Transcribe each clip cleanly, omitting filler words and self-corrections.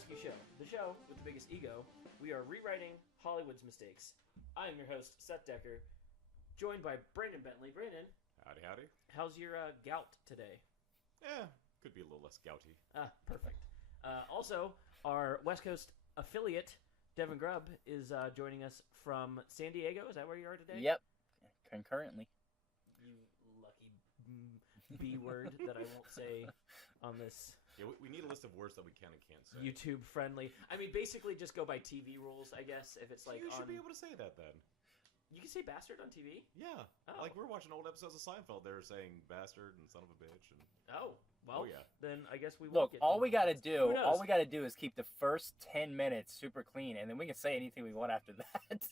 Rescue Show, the show with the biggest ego. We are rewriting Hollywood's mistakes. I am your host, Seth Decker, joined by Brandon Bentley. Brandon, Howdy, howdy. how's your gout today? Could be a little less gouty. Perfect. Also, our West Coast affiliate, Devin Grubb, is joining us from San Diego. Is that where you are today? Yep, concurrently. You lucky B word that I won't say on this. Yeah, we need a list of words that we can and can't say. YouTube friendly. I mean, basically just go by TV rules, I guess. If it's like you should be able to say that then. You can say bastard on TV? Yeah. Oh. Like we're watching old episodes of Seinfeld. They were saying bastard and son of a bitch. And Oh, well, yeah. Then I guess we won't Look, get all to we gotta Who do, knows? is keep the first 10 minutes super clean, and then we can say anything we want after that.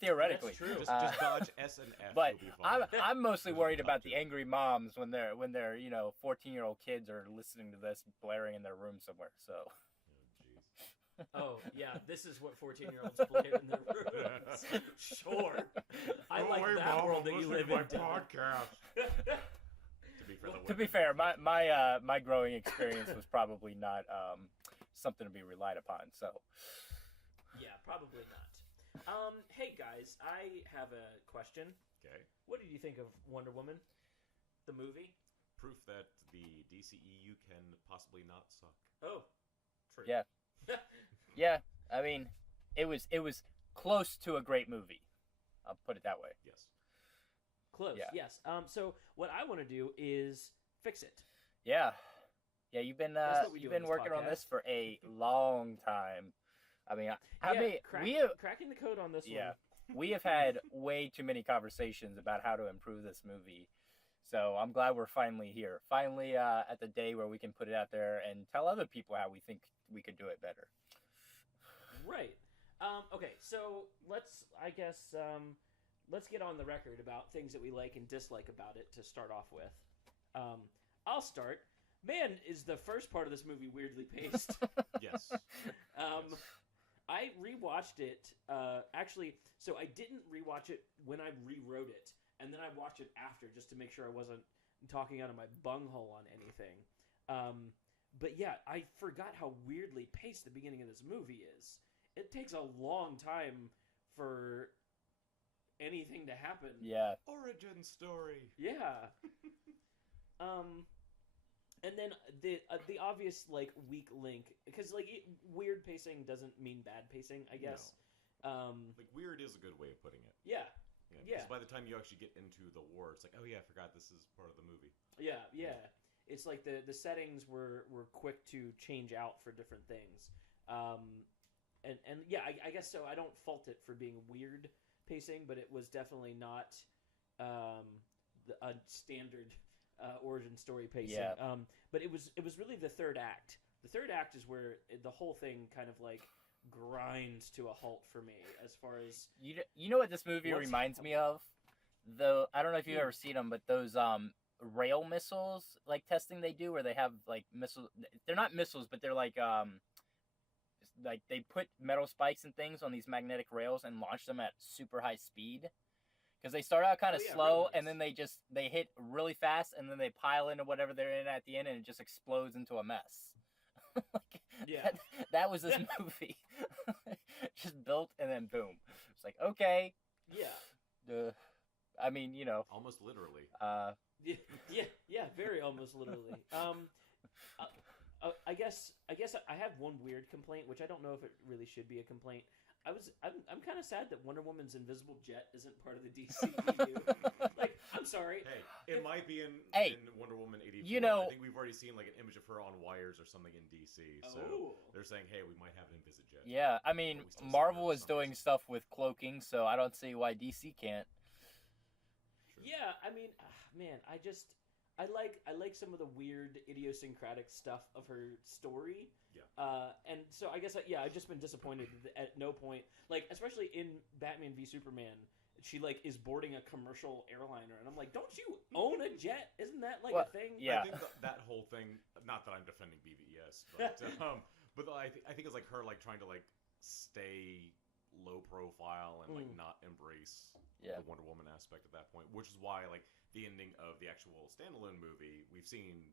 Theoretically, That's true. just dodge S and F. But You'll be fine. I'm mostly worried about the angry moms when their 14-year-old kids are listening to this blaring in their room somewhere. So. Oh, jeez. Oh, yeah, this is what 14-year-olds play in their rooms. Sure. I like that world that you live in. podcast. To be fair, my growing experience was probably not something to be relied upon. So. Yeah, probably not. Hey, guys, I have a question. Okay. What did you think of Wonder Woman, the movie? Proof that the DCEU can possibly not suck. Oh, true. Yeah. Yeah, I mean, it was close to a great movie. I'll put it that way. Yes. Close, Yeah. yes. So what I want to do is fix it. Yeah, you've been That's what we do you've on been this working on podcast. this for a long time. I mean, Cracking the code on this yeah, one. we have had way too many conversations about how to improve this movie. So I'm glad we're finally here. Finally, at the day where we can put it out there and tell other people how we think we could do it better. Right. Okay, so let's get on the record about things that we like and dislike about it to start off with. I'll start. Man, is the first part of this movie weirdly paced. Yes. I rewatched it, actually, so I didn't rewatch it when I rewrote it, and then I watched it after just to make sure I wasn't talking out of my bunghole on anything. But yeah, I forgot how weirdly paced the beginning of this movie is. It takes a long time for anything to happen. Yeah. Origin story. Yeah. And then the obvious weak link, because weird pacing doesn't mean bad pacing, I guess. Weird is a good way of putting it. Yeah. Yeah. Yeah. Because by the time you actually get into the war, it's like, oh yeah, I forgot this is part of the movie. Yeah. It's like the settings were quick to change out for different things. And yeah, I guess so. I don't fault it for being weird pacing, but it was definitely not a standard origin story pacing. Yeah. But it was really the third act. The third act is where the whole thing kind of grinds to a halt for me, as far as You know what this movie reminds me of? Though I don't know if you've ever seen them, but those rail missiles testing they do, where they have missiles. They're not missiles, but they're they put metal spikes and things on these magnetic rails and launch them at super high speed. Because they start out kind of slow, and then they hit really fast, and then they pile into whatever they're in at the end, and it just explodes into a mess. That was this movie. Just built and then boom. It's like, okay. Yeah. I mean, Almost literally. Yeah, very almost literally. I guess I have one weird complaint, which I don't know if it really should be a complaint. I'm kind of sad that Wonder Woman's invisible jet isn't part of the DCEU. I'm sorry. Hey, it might be in Wonder Woman 84. I think we've already seen an image of her on wires or something in DC. So they're saying, hey, we might have an Invisit jet. Yeah, I mean, Marvel is doing stuff with cloaking, so I don't see why DC can't. Sure. Yeah, I mean, man, I like some of the weird idiosyncratic stuff of her story. Yeah. And so I guess I've just been disappointed that at no point, especially in Batman v Superman, she is boarding a commercial airliner, and I'm like, don't you own a jet? Isn't that a thing? Yeah. I think that whole thing. Not that I'm defending BVS, but I think it's her trying to stay low profile and not embrace the Wonder Woman aspect at that point, which is why the ending of the actual standalone movie we've seen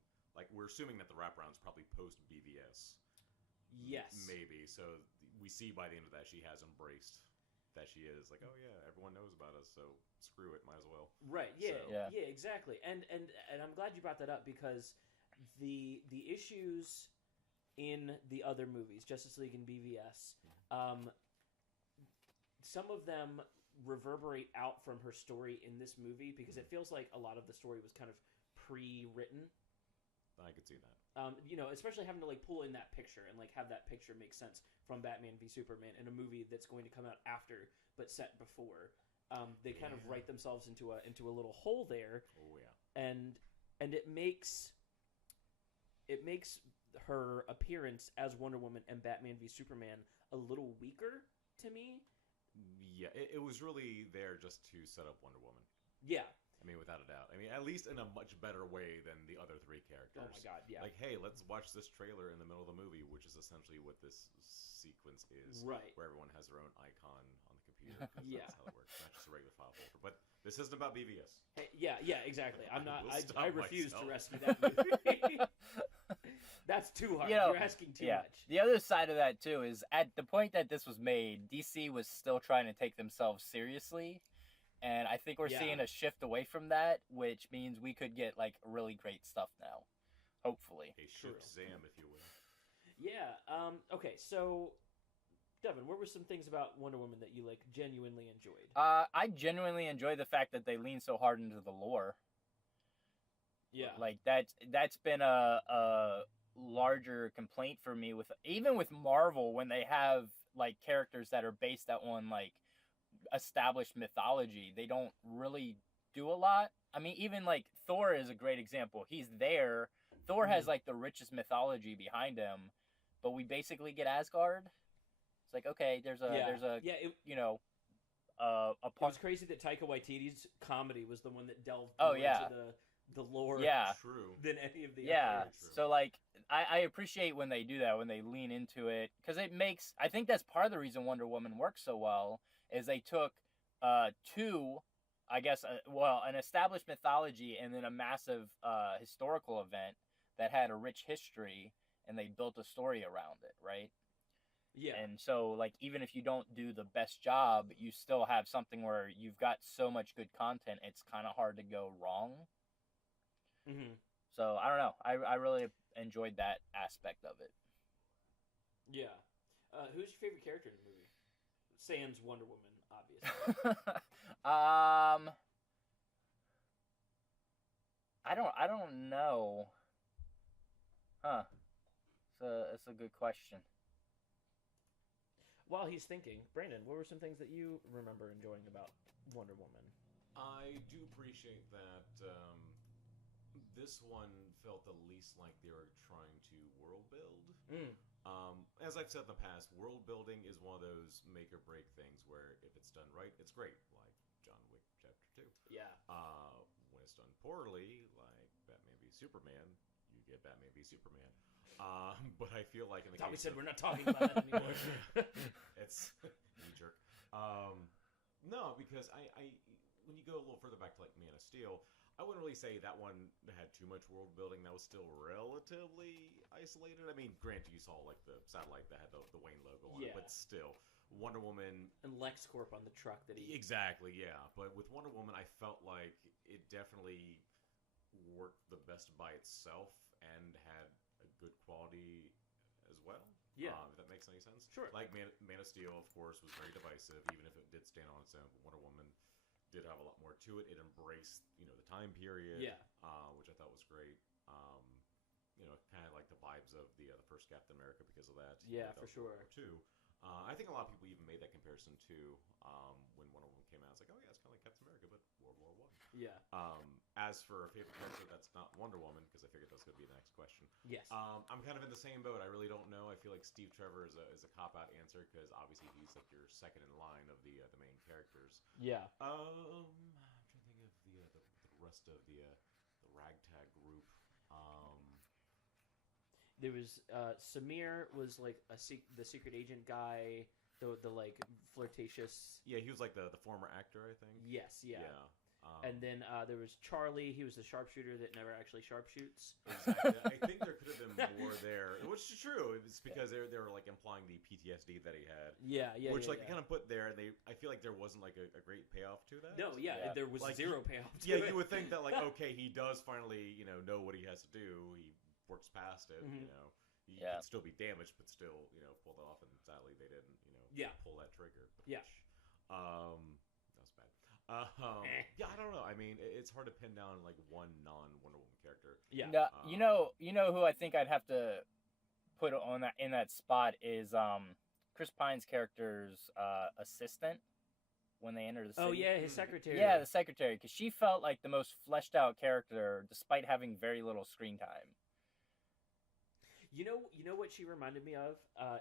we're assuming that the wraparound's probably post BVS Yes. Maybe. So we see by the end of that she has embraced that she is like, oh yeah, everyone knows about us, so screw it, might as well. Right. Yeah. So. Yeah. Exactly. And I'm glad you brought that up because the issues in the other movies, Justice League and BVS, some of them reverberate out from her story in this movie because it feels like a lot of the story was kind of pre-written. I could see that. Especially having to like pull in that picture and like have that picture make sense from Batman v Superman in a movie that's going to come out after but set before. They kind of write themselves into a little hole there. Oh yeah. And it makes her appearance as Wonder Woman and Batman v Superman a little weaker to me. Yeah, it was really there just to set up Wonder Woman. Yeah. I mean, without a doubt. I mean, at least in a much better way than the other three characters. Oh my god, yeah. Like, hey, let's watch this trailer in the middle of the movie, which is essentially what this sequence is. Right. Where everyone has their own icon on the computer. Yeah. That's how it works. Not just a regular file folder. But this isn't about BVS. Hey, yeah, exactly. I'm not. I refuse to myself. rescue that movie. That's too hard. You're asking too much. The other side of that too is at the point that this was made, DC was still trying to take themselves seriously. And I think we're seeing a shift away from that, which means we could get like really great stuff now. Hopefully. A Shazam, if you will. Yeah. Okay, so Devin, what were some things about Wonder Woman that you like genuinely enjoyed? I genuinely enjoy the fact that they lean so hard into the lore. Yeah. Like that's been a larger complaint for me with even with Marvel when they have like characters that are based on like established mythology. They don't really do a lot. I mean, even like Thor is a great example. He's there. Thor has like the richest mythology behind him, but we basically get Asgard. It's like, okay, there's a a it was crazy that Taika Waititi's comedy was the one that delved into the lore True. than any of the others. So like I appreciate when they do that, when they lean into it, because it makes, I think that's part of the reason Wonder Woman works so well is they took two, I guess, an established mythology and then a massive historical event that had a rich history, and they built a story around it, right? Yeah. And so, like, even if you don't do the best job, you still have something where you've got so much good content, it's kind of hard to go wrong. Mm-hmm. So, I don't know. I really enjoyed that aspect of it. Yeah. Who's your favorite character in the movie? Sans Wonder Woman, obviously. I don't know. Huh. It's a good question. While he's thinking, Brandon, what were some things that you remember enjoying about Wonder Woman? I do appreciate that this one felt the least like they were trying to world build. As I've said in the past, world building is one of those make or break things where if it's done right, it's great, like John Wick Chapter 2. Yeah. When it's done poorly, like Batman v Superman, you get Batman v Superman. But I feel like in the Tommy case said of... we're not talking about that anymore. It's knee jerk. No, because I when you go a little further back to like Man of Steel, I wouldn't really say that one had too much world building. That was still relatively isolated. I mean, granted, you saw like the satellite that had the Wayne logo on it, but still, Wonder Woman and LexCorp on the truck that he exactly, yeah. But with Wonder Woman, I felt like it definitely worked the best by itself and had a good quality as well. Yeah, if that makes any sense. Sure. Like Man of Steel, of course, was very divisive, even if it did stand on its own. But Wonder Woman did have a lot more to it. It embraced, the time period, which I thought was great. Kind of like the vibes of the first Captain America because of that. Yeah, for sure. Too. I think a lot of people even made that comparison too when Wonder Woman came out. It's like, oh yeah, it's kind of like Captain America, but World War I. Yeah. As for a favorite character that's not Wonder Woman, because I figured that's going to be the next question. Yes. I'm kind of in the same boat. I really don't know. I feel like Steve Trevor is a cop-out answer because obviously he's like your second in line of the main characters. Yeah. I'm trying to think of the rest of the ragtag group. There was Samir was like the secret agent guy, the like flirtatious. Yeah, he was like the former actor, I think. Yes. Yeah. And then there was Charlie. He was the sharpshooter that never actually sharpshoots. Exactly. I think there could have been more there, which is true. It's because they were like implying the PTSD that he had. Yeah. Which they kind of put there. I feel like there wasn't like a great payoff to that. No, there was like, zero payoff to it. Yeah, you would think that like, okay, he does finally, know what he has to do. He works past it, He can still be damaged, but still, pull it off. And sadly, they didn't, pull that trigger. Yeah. That's bad. Yeah, I don't know. I mean, it's hard to pin down like one non-Wonder Woman character. Yeah. You know who I think I'd have to put on that in that spot is Chris Pine's character's assistant when they enter the city. Oh yeah, his secretary. Yeah, the secretary, because she felt like the most fleshed out character despite having very little screen time. You know what she reminded me of?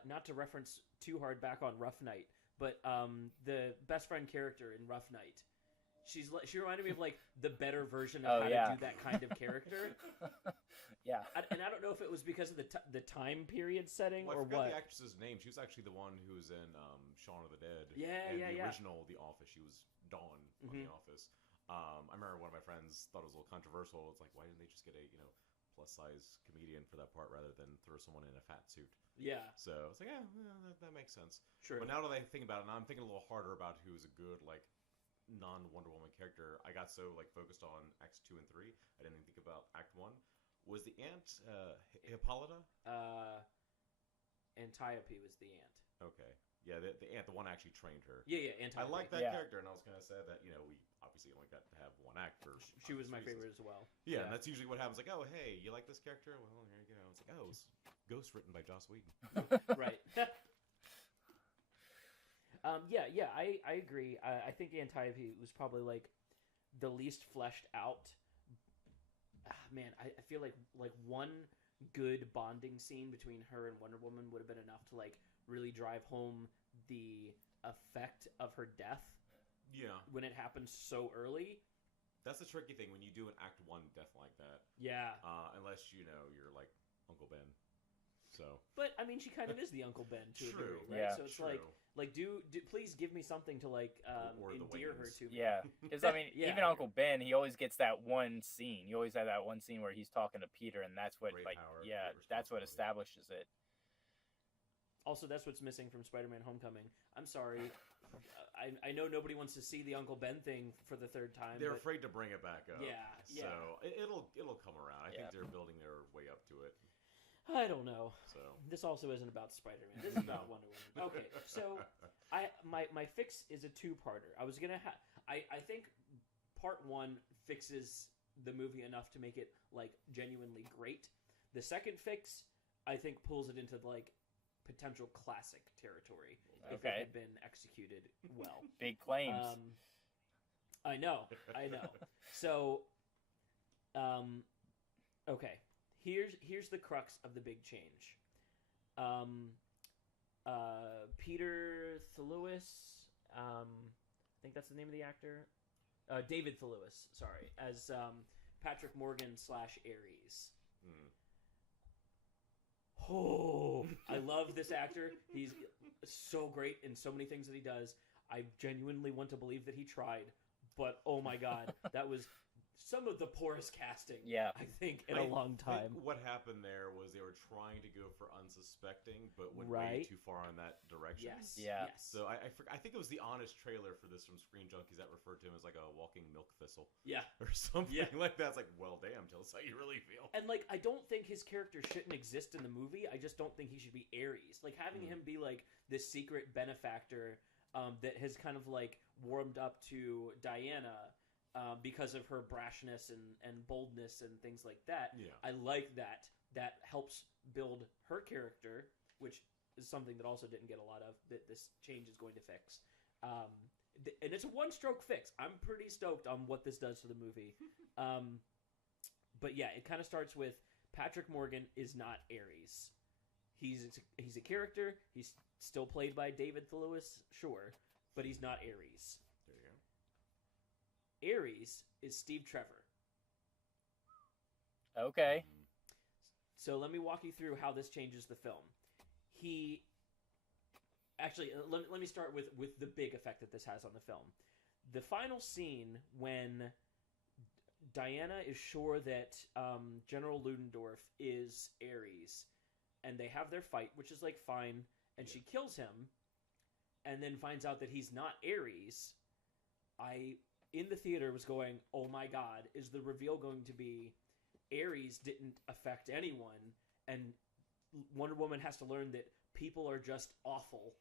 Not to reference too hard back on Rough Night, but the best friend character in Rough Night. She reminded me of like the better version of how to do that kind of character. Yeah. And I don't know if it was because of the time period setting or what. I forgot the actress's name. She was actually the one who was in Shaun of the Dead. The original The Office. She was Dawn on The Office. I remember one of my friends thought it was a little controversial. It's like, why didn't they just get a plus size comedian for that part rather than throw someone in a fat suit? Yeah. So it's like, that makes sense. True. But now that I think about it, now I'm thinking a little harder about who's a good like non-Wonder Woman character. I got so like focused on Acts 2 and 3, I didn't even think about Act 1. Was the aunt Hippolyta? Antiope was the aunt. Okay. Yeah, the aunt, the one actually trained her. Yeah, Antiope. I like that character, and I was kind of sad that, we obviously only got to have one act for She was my favorite as well. Yeah, and that's usually what happens. Like, oh, hey, you like this character? Well, here you go. It's like, oh, it's Ghost written by Joss Whedon. Right. I agree. I think Antiope was probably like the least fleshed out. Man, I feel like one good bonding scene between her and Wonder Woman would have been enough to like really drive home the effect of her death. Yeah. When it happens so early. That's the tricky thing when you do an Act 1 death like that. Yeah. Unless you're like Uncle Ben. So. But I mean, she kind of is the Uncle Ben to a degree, right? Yeah. So it's like do please give me something to like endear her to. Yeah, because I mean, even Uncle Ben, he always gets that one scene. You always have that one scene where he's talking to Peter, and that's what that's what establishes it. Also, that's what's missing from Spider-Man: Homecoming. I'm sorry. I know nobody wants to see the Uncle Ben thing for the third time. They're afraid to bring it back up. Yeah. So it'll come around. I think they're building their way up to it. I don't know. So this also isn't about Spider-Man. This is about Wonder Woman. Okay, so my fix is a two-parter. I was gonna I think part one fixes the movie enough to make it like genuinely great. The second fix, I think, pulls it into like potential classic territory if it had been executed well. Big claims. I know. So, okay. Here's the crux of the big change. Peter Thewlis, I think that's the name of the actor. David Thewlis, sorry, as Patrick Morgan / Ares. Oh, I love this actor. He's so great in so many things that he does. I genuinely want to believe that he tried, but oh my god, that was some of the poorest casting, I think, in a long time. Think what happened there was they were trying to go for unsuspecting, but went way too far in that direction. Yes. Yeah. So I think it was the honest trailer for this from Screen Junkies that referred to him as like a walking milk thistle. Yeah. Or something like that. It's like, well, damn, tell us how you really feel. And like, I don't think his character shouldn't exist in the movie. I just don't think he should be Ares. Like, having him be like this secret benefactor that has kind of like warmed up to Diana. Because of her brashness and boldness and things like that. Yeah. I like that. That helps build her character, which is something that also didn't get a lot of, that this change is going to fix. And it's a one-stroke fix. I'm pretty stoked on what this does to the movie. But yeah, it kind of starts with Patrick Morgan is not Ares. He's a character. He's still played by David Thewlis, sure, but he's not Ares. Ares is Steve Trevor. Okay. So let me walk you through how this changes the film. Let me start with the big effect that this has on the film. the final scene when Diana is sure that General Ludendorff is Ares, and they have their fight, which is like fine, and she kills him, and then finds out that he's not Ares. I, in the theater, was going, oh my god, is the reveal going to be Ares didn't affect anyone, and Wonder Woman has to learn that people are just awful,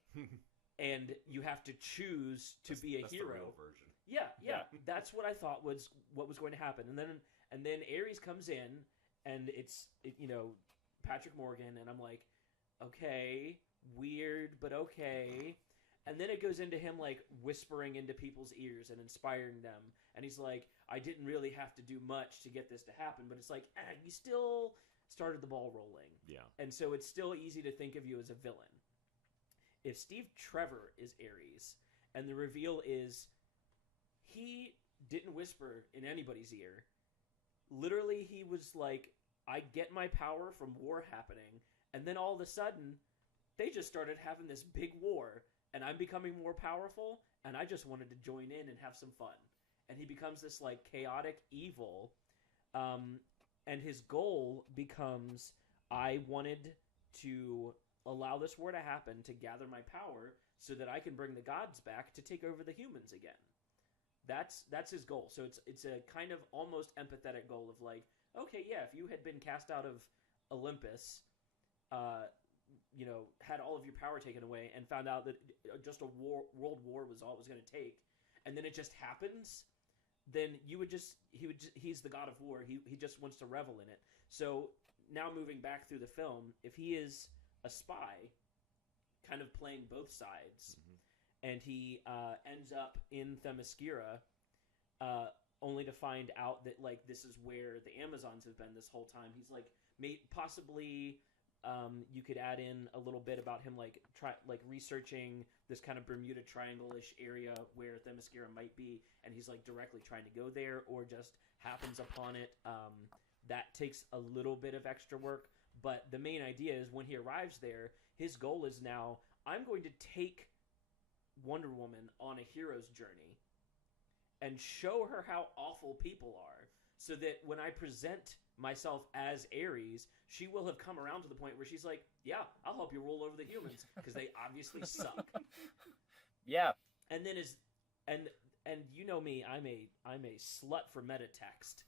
and you have to choose to be a hero. The real version. Yeah. That's what I thought was what was going to happen, and then Ares comes in, and it's Patrick Morgan, and I'm like, okay, weird, but okay. And then it goes into him like whispering into people's ears and inspiring them, and he's like, I didn't really have to do much to get this to happen, but it's like, you still started the ball rolling. Yeah. And so it's still easy to think of you as a villain. If Steve Trevor is Ares, and the reveal is he didn't whisper in anybody's ear, literally he was like, I get my power from war happening, and then all of a sudden, they just started having this big war, and I'm becoming more powerful, and I just wanted to join in and have some fun. And he becomes this like chaotic evil, and his goal becomes, I wanted to allow this war to happen to gather my power so that I can bring the gods back to take over the humans again. That's his goal. So it's a kind of almost empathetic goal of like, okay, yeah, if you had been cast out of Olympus, had all of your power taken away and found out that just a world war was all it was going to take, and then it just happens, then he's the god of war. He just wants to revel in it. So now moving back through the film, if he is a spy, kind of playing both sides, and he ends up in Themyscira, only to find out that like this is where the Amazons have been this whole time. He's like possibly you could add in a little bit about him like researching this kind of Bermuda Triangle-ish area where Themyscira might be, and he's like directly trying to go there or just happens upon it. That takes a little bit of extra work, but the main idea is when he arrives there, his goal is now, I'm going to take Wonder Woman on a hero's journey and show her how awful people are, so that when I present myself as Ares, she will have come around to the point where she's like, yeah, I'll help you roll over the humans because they obviously suck. Yeah. And then and you know me, I'm a slut for meta text.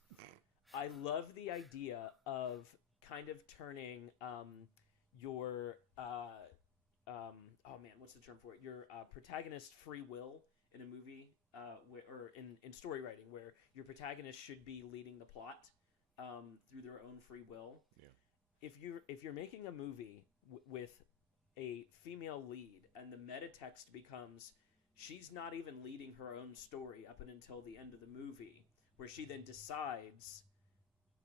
I love the idea of kind of turning your what's the term for it? Your protagonist's free will in a movie, or in story writing, where your protagonist should be leading the plot through their own free will. Yeah. If you're making a movie with a female lead, and the meta text becomes she's not even leading her own story up until the end of the movie, where she then decides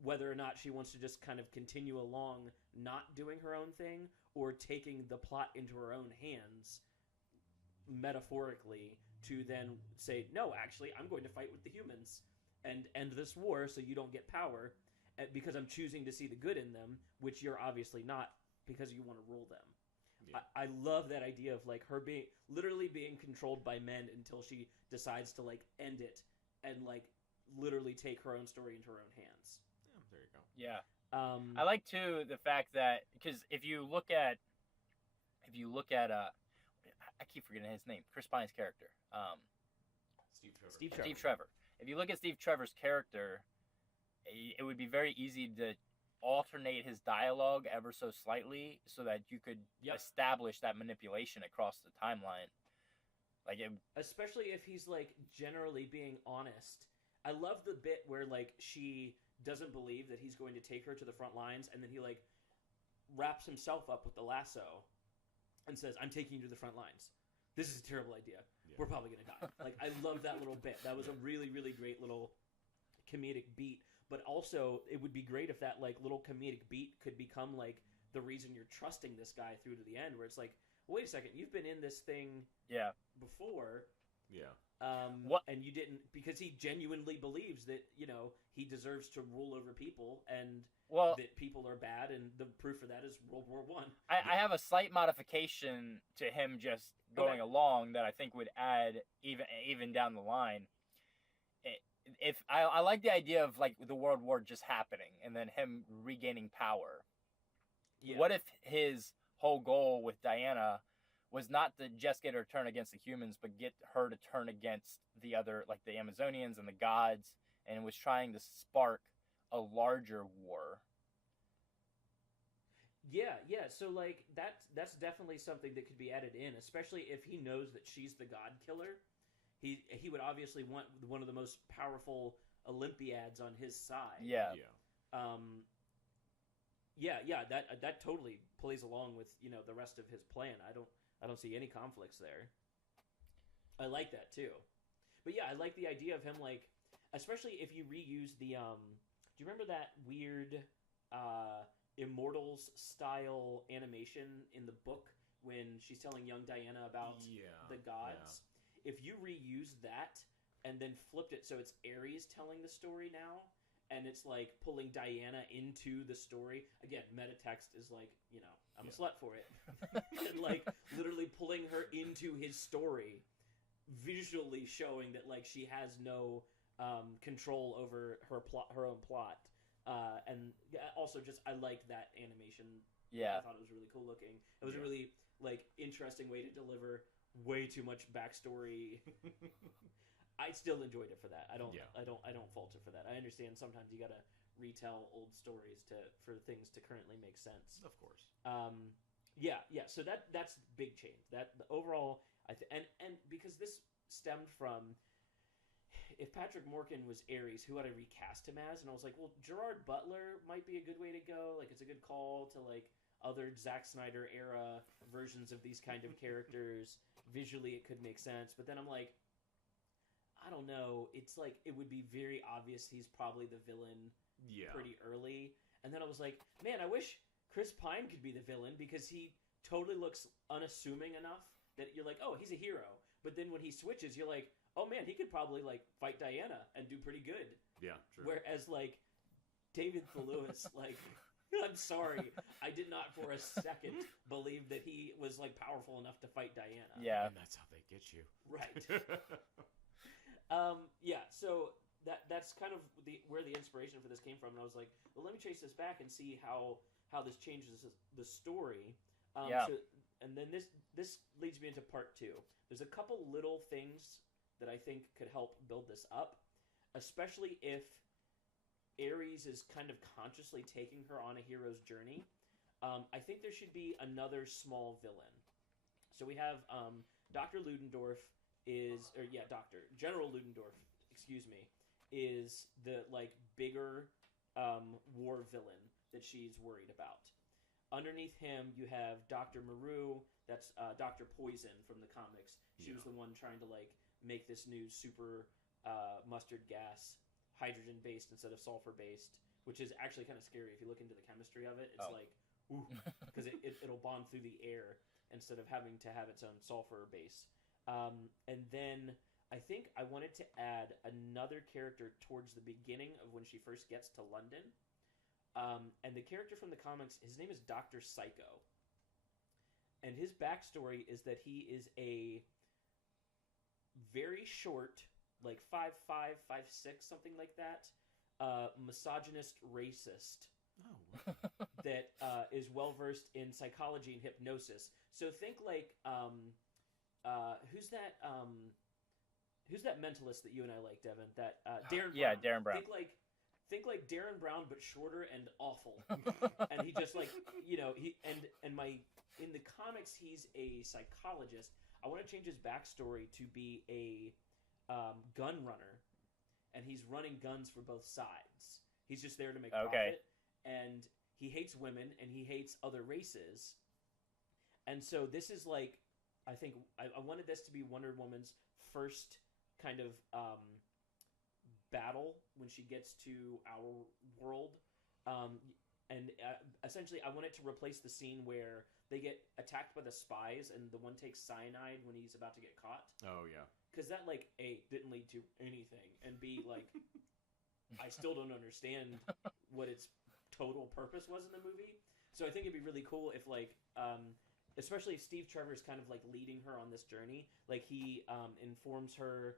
whether or not she wants to just kind of continue along not doing her own thing or taking the plot into her own hands, metaphorically, to then say, no, actually, I'm going to fight with the humans and end this war so you don't get power, because I'm choosing to see the good in them, which you're obviously not because you want to rule them. Yeah. I love that idea of like her literally being controlled by men until she decides to like end it and like literally take her own story into her own hands. Yeah, there you go. Yeah. I like too the fact that, because if you look at I keep forgetting his name, Chris Pine's character, Steve Trevor. If you look at Steve Trevor's character, it would be very easy to alternate his dialogue ever so slightly so that you could establish that manipulation across the timeline. Especially if he's like generally being honest. I love the bit where like she doesn't believe that he's going to take her to the front lines, and then he like wraps himself up with the lasso and says, I'm taking you to the front lines. This is a terrible idea. Yeah. We're probably going to die. Like, I love that little bit. That was a really, really great little comedic beat. But also, it would be great if that like little comedic beat could become like the reason you're trusting this guy through to the end, where it's like, wait a second, you've been in this thing before. What? And you didn't, because he genuinely believes that, you know, he deserves to rule over people, and that people are bad, and the proof for that is World War One. I have a slight modification to him just going along that I think would add even down the line. If I like the idea of like the World War just happening and then him regaining power. Yeah. What if his whole goal with Diana was not to just get her to turn against the humans, but get her to turn against the other, like the Amazonians and the gods, and was trying to spark a larger war? Yeah. So like that's definitely something that could be added in, especially if he knows that she's the God Killer. He would obviously want one of the most powerful Olympiads on his side. Yeah. That totally plays along with, you know, the rest of his plan. I don't see any conflicts there. I like that too. But yeah, I like the idea of him, like, especially if you reuse the do you remember that weird Immortals style animation in the book when she's telling young Diana about the gods? Yeah. If you reuse that and then flipped it so it's Ares telling the story now, and it's like pulling Diana into the story. Again, metatext is like, you know, I'm a slut for it. And like literally pulling her into his story, visually showing that like she has no control over her own plot. And also just, I liked that animation. Yeah. I thought it was really cool looking. It was a really like interesting way to deliver way too much backstory. I still enjoyed it for that. I don't falter for that. I understand sometimes you gotta retell old stories for things to currently make sense. Of course. So that's big change. That the overall, and because this stemmed from, if Patrick Morgan was Ares, who would I recast him as? And I was like, well, Gerard Butler might be a good way to go. Like, it's a good call to like other Zack Snyder era versions of these kind of characters. Visually, it could make sense, but then I'm like, I don't know. It's like it would be very obvious he's probably the villain pretty early. And then I was like, man, I wish Chris Pine could be the villain, because he totally looks unassuming enough that you're like, oh, he's a hero. But then when he switches, you're like, oh man, he could probably like fight Diana and do pretty good. Yeah, true. Whereas like David Thewlis, like, I'm sorry, I did not for a second believe that he was like powerful enough to fight Diana. Yeah, and that's how they get you. Right. So that's kind of where the inspiration for this came from, and I was like, well, let me trace this back and see how this changes the story. And then this leads me into part 2. There's a couple little things that I think could help build this up, especially if Ares is kind of consciously taking her on a hero's journey. I think there should be another small villain. So we have Dr. Ludendorff General Ludendorff, is the like bigger war villain that she's worried about. Underneath him, you have Dr. Maru. That's Dr. Poison from the comics. She was the one trying to like make this new super mustard gas hydrogen-based instead of sulfur-based, which is actually kind of scary if you look into the chemistry of it. It's like, ooh, because it'll bond through the air instead of having to have its own sulfur base. And then I think I wanted to add another character towards the beginning of when she first gets to London. And the character from the comics, his name is Dr. Psycho. And his backstory is that he is a very short, like 5'5", 5'6", something like that, misogynist racist that is well-versed in psychology and hypnosis. So think like, who's that mentalist that you and I like, Devin? That Darren Brown. Yeah, Darren Brown. Think like Darren Brown, but shorter and awful. And he just like, you know, in the comics, he's a psychologist. I want to change his backstory to be a gun runner, and he's running guns for both sides. He's just there to make profit, and he hates women, and he hates other races. And so this is like, I think I wanted this to be Wonder Woman's first kind of battle when she gets to our world. And essentially, I want it to replace the scene where they get attacked by the spies, and the one takes cyanide when he's about to get caught. Oh yeah. Because that, like, A, didn't lead to anything, and B, like, I still don't understand what its total purpose was in the movie. So I think it'd be really cool if, like, especially if Steve Trevor's kind of, like, leading her on this journey. Like, he informs her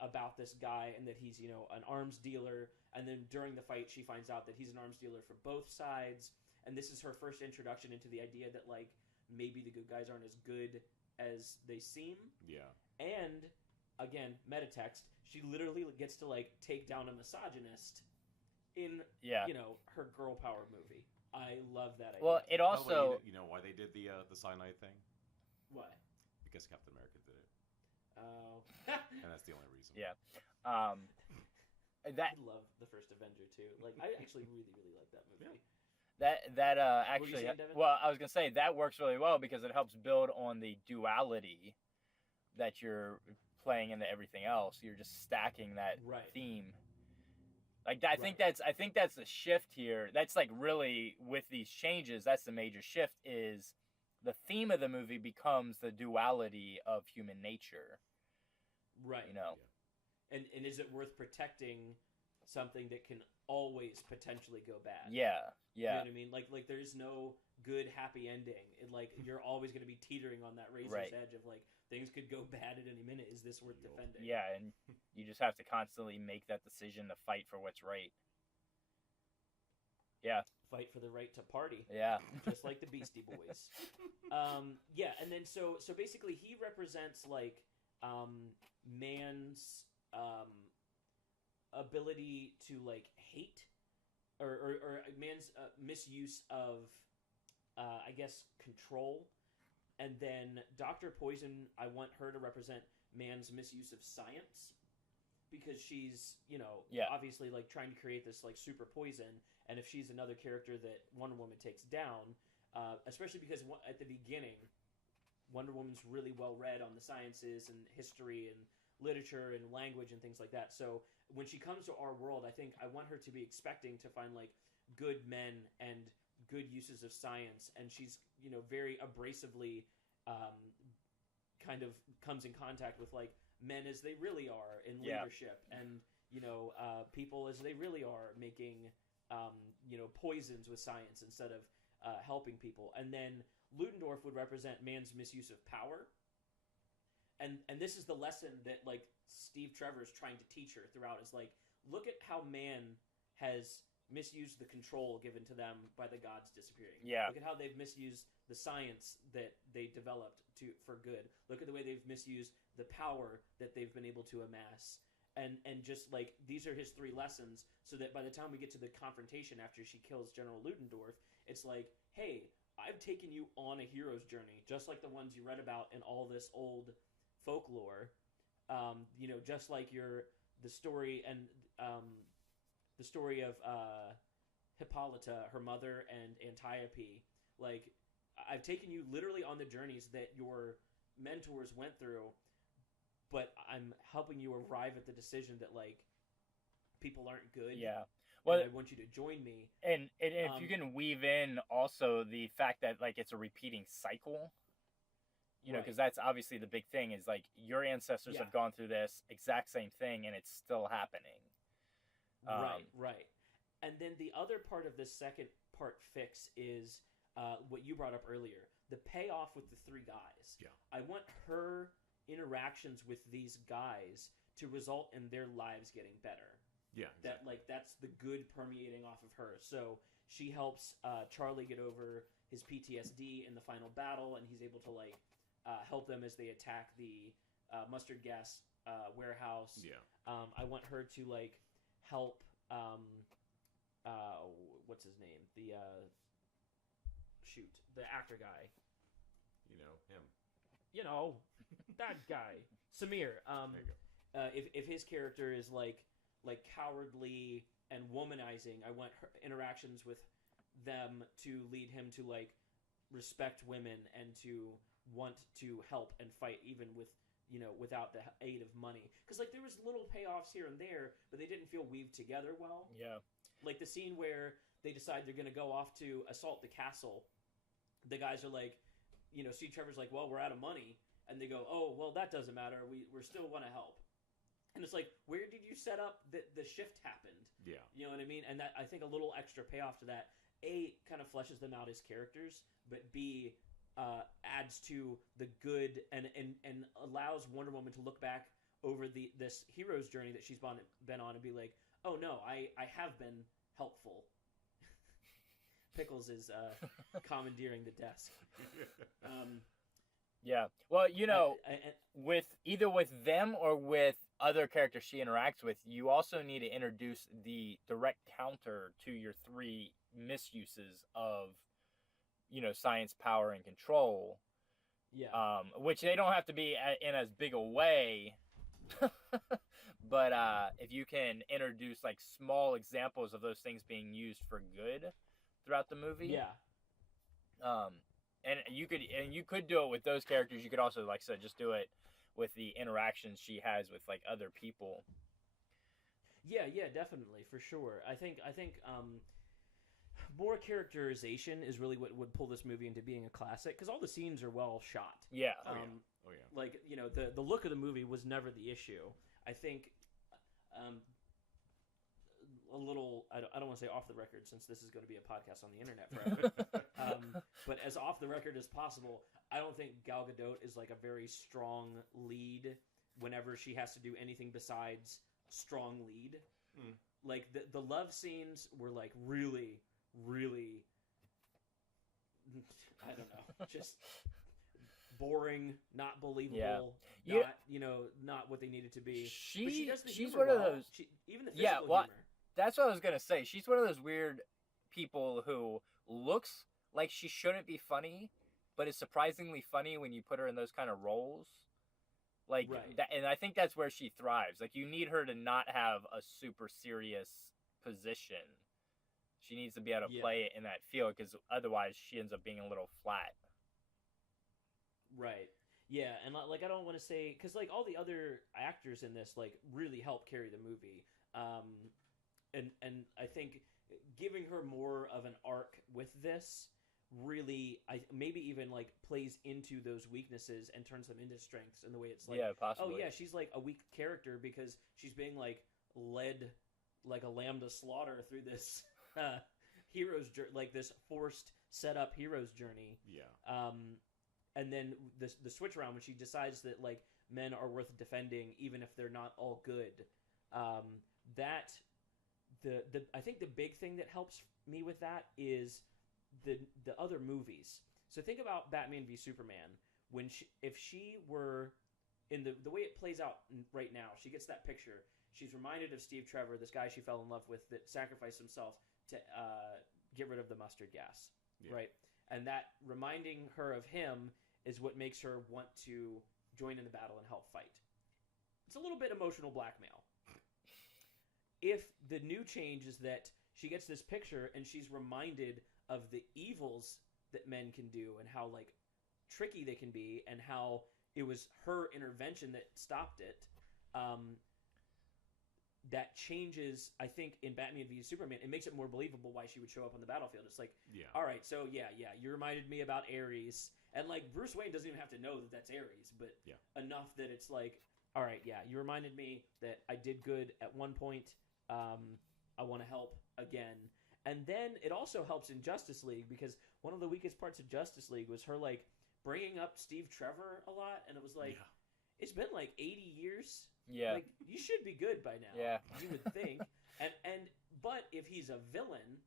about this guy and that he's, you know, an arms dealer. And then during the fight, she finds out that he's an arms dealer for both sides. And this is her first introduction into the idea that, like, maybe the good guys aren't as good as they seem. Yeah. And, again, metatext, she literally gets to, like, take down a misogynist in, you know, her girl power movie. I love that idea. Well, it also... you know why they did the cyanide thing? Why? Because Captain America did it. Oh. And that's the only reason. Yeah. I love the first Avenger, too. Like, I actually really, really like that movie. Yeah. That actually, well, I was gonna say that works really well because it helps build on the duality that you're playing into everything else. You're just stacking that theme. Like I think that's the shift here. That's like really with these changes. That's the major shift. Is the theme of the movie becomes the duality of human nature. Right. You know. Yeah. And is it worth protecting something that can always potentially go bad? Yeah. Yeah. You know what I mean? Like there's no good happy ending. Like you're always going to be teetering on that razor's edge of like things could go bad at any minute. Is this worth defending? Yeah, and you just have to constantly make that decision to fight for what's right. Yeah. Fight for the right to party. Yeah. Just like the Beastie Boys. Yeah, and then so basically he represents like man's ability to like hate or man's misuse of I guess control. And then Dr. Poison, I want her to represent man's misuse of science because she's, you know, obviously like trying to create this like super poison. And if she's another character that Wonder Woman takes down, especially because at the beginning, Wonder Woman's really well read on the sciences and history and literature and language and things like that. So when she comes to our world, I think I want her to be expecting to find like good men and good uses of science, and she's, you know, very abrasively kind of comes in contact with like men as they really are in leadership and, you know, people as they really are making you know, poisons with science instead of helping people. And then Ludendorff would represent man's misuse of power. And this is the lesson that like Steve Trevor is trying to teach her throughout is like, look at how man has misused the control given to them by the gods disappearing. Yeah. Look at how they've misused the science that they developed for good. Look at the way they've misused the power that they've been able to amass. And just like these are his three lessons, so that by the time we get to the confrontation after she kills General Ludendorff, it's like, hey, I've taken you on a hero's journey, just like the ones you read about in all this old folklore. You know, just like the story and the story of Hippolyta, her mother, and Antiope. Like, I've taken you literally on the journeys that your mentors went through, but I'm helping you arrive at the decision that, like, people aren't good. Yeah. Well, I want you to join me. And if you can weave in also the fact that, like, it's a repeating cycle, you know, because that's obviously the big thing is, like, your ancestors have gone through this exact same thing, and it's still happening. Right. And then the other part of this second part fix is what you brought up earlier, the payoff with the three guys. Yeah. I want her interactions with these guys to result in their lives getting better. Yeah. Exactly. That like that's the good permeating off of her. So she helps Charlie get over his PTSD in the final battle, and he's able to like help them as they attack the mustard gas warehouse. Yeah. I want her to like help what's his name? The the actor guy. You know, him. You know, that guy. Samir. There you go. If his character is like cowardly and womanizing, I want her interactions with them to lead him to like respect women and to want to help and fight even with, you know, without the aid of money. Because like there was little payoffs here and there, but they didn't feel weaved together well. Yeah. Like the scene where they decide they're going to go off to assault the castle, the guys are like, Steve Trevor's like, well, we're out of money. And they go, oh, well, that doesn't matter. We still want to help. And it's like, where did you set up that the shift happened? Yeah. You know what I mean? And that, I think, a little extra payoff to that, A, kind of fleshes them out as characters, but B, adds to the good and allows Wonder Woman to look back over this hero's journey that she's been on and be like, oh no, I have been helpful. Pickles is commandeering the desk. Yeah. Well, with either with them or with other characters she interacts with, you also need to introduce the direct counter to your 3 misuses of science, power, and control. Yeah. Which they don't have to be in as big a way, but if you can introduce like small examples of those things being used for good throughout the movie. Yeah. And you could do it with those characters. You could also, like I said, just do it with the interactions she has with like other people. Yeah, definitely, for sure. I think more characterization is really what would pull this movie into being a classic, because all the scenes are well shot. Yeah. Oh yeah. Like, the look of the movie was never the issue. I think a little, I don't want to say off the record, since this is going to be a podcast on the internet forever, but as off the record as possible, I don't think Gal Gadot is like a very strong lead whenever she has to do anything besides strong lead. Like, the love scenes were like really, really, I don't know, just boring, not believable, not what they needed to be. But she does the she's humor one of well. those. Even the physical humor. That's what I was gonna say. She's one of those weird people who looks like she shouldn't be funny, but is surprisingly funny when you put her in those kind of roles. Like that, and I think that's where she thrives. Like, you need her to not have a super serious position. She needs to be able to play it in that field, because otherwise she ends up being a little flat. Right. Yeah, and like, I don't want to say, because like all the other actors in this like really help carry the movie. And I think giving her more of an arc with this really, maybe even like plays into those weaknesses and turns them into strengths in the way it's like, possibly. oh yeah, she's like a weak character because she's being like led like a lamb to slaughter through this hero's like this forced set up hero's journey. Yeah. And then the switch around when she decides that like men are worth defending even if they're not all good. That I think the big thing that helps me with that is the other movies. So think about Batman v Superman. If she were in the way it plays out right now, she gets that picture. She's reminded of Steve Trevor, this guy she fell in love with that sacrificed himself to get rid of the mustard gas, right? And that reminding her of him is what makes her want to join in the battle and help fight. It's a little bit emotional blackmail. If the new change is that she gets this picture and she's reminded of the evils that men can do and how like tricky they can be and how it was her intervention that stopped it, that changes, I think, in Batman v Superman. It makes it more believable why she would show up on the battlefield. It's like, all right, so yeah, you reminded me about Ares. And like, Bruce Wayne doesn't even have to know that that's Ares, but enough that it's like, all right, yeah, you reminded me that I did good at one point. I want to help again. And then it also helps in Justice League, because one of the weakest parts of Justice League was her like bringing up Steve Trevor a lot, and it was like, it's been like 80 years. Yeah. Like, you should be good by now. Yeah. You would think. But if he's a villain,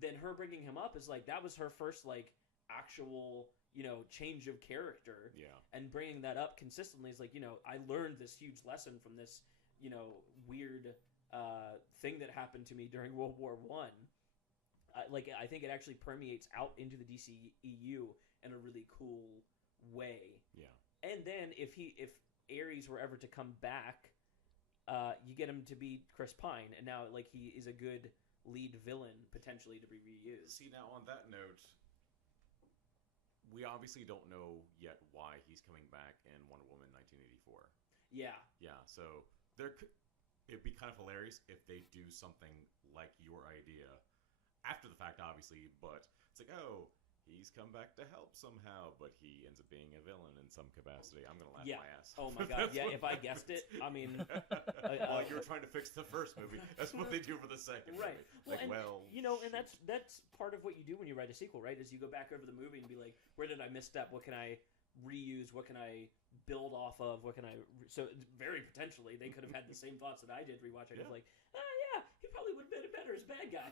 then her bringing him up is like, that was her first like actual, change of character. Yeah. And bringing that up consistently is like, I learned this huge lesson from this, weird thing that happened to me during World War I. I think it actually permeates out into the DCEU in a really cool way. Yeah. And then if Ares were ever to come back, you get him to be Chris Pine, and now like he is a good lead villain potentially to be reused. See, now on that note, we obviously don't know yet why he's coming back in Wonder Woman 1984. Yeah. Yeah. So it'd be kind of hilarious if they do something like your idea, after the fact, obviously, but it's like, oh, he's come back to help somehow, but he ends up being a villain in some capacity. I'm gonna laugh my ass off. Oh my god, yeah, if I guessed it, I mean... well, you were trying to fix the first movie. That's what they do for the second movie. And that's part of what you do when you write a sequel, right? Is you go back over the movie and be like, where did I misstep? What can I reuse? What can I build off of? What can I... So, very potentially, they could have had the same thoughts that I did rewatching. Yeah. Of like, yeah, he probably would have been better as bad guy.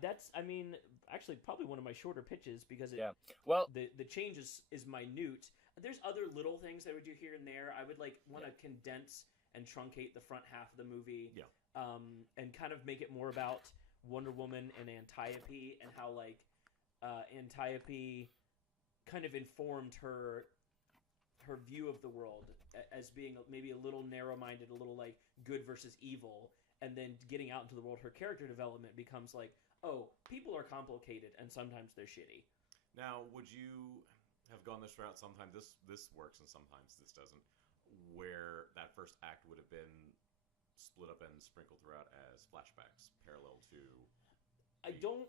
That's, I mean, actually probably one of my shorter pitches because the change is minute. There's other little things that I would do here and there. I would want to condense and truncate the front half of the movie, and kind of make it more about Wonder Woman and Antiope and how Antiope kind of informed her view of the world as being maybe a little narrow-minded, a little like good versus evil. And then getting out into the world, her character development becomes like, oh, people are complicated, and sometimes they're shitty. Now, would you have gone this route? Sometimes this works, and sometimes this doesn't. Where that first act would have been split up and sprinkled throughout as flashbacks, parallel to. I don't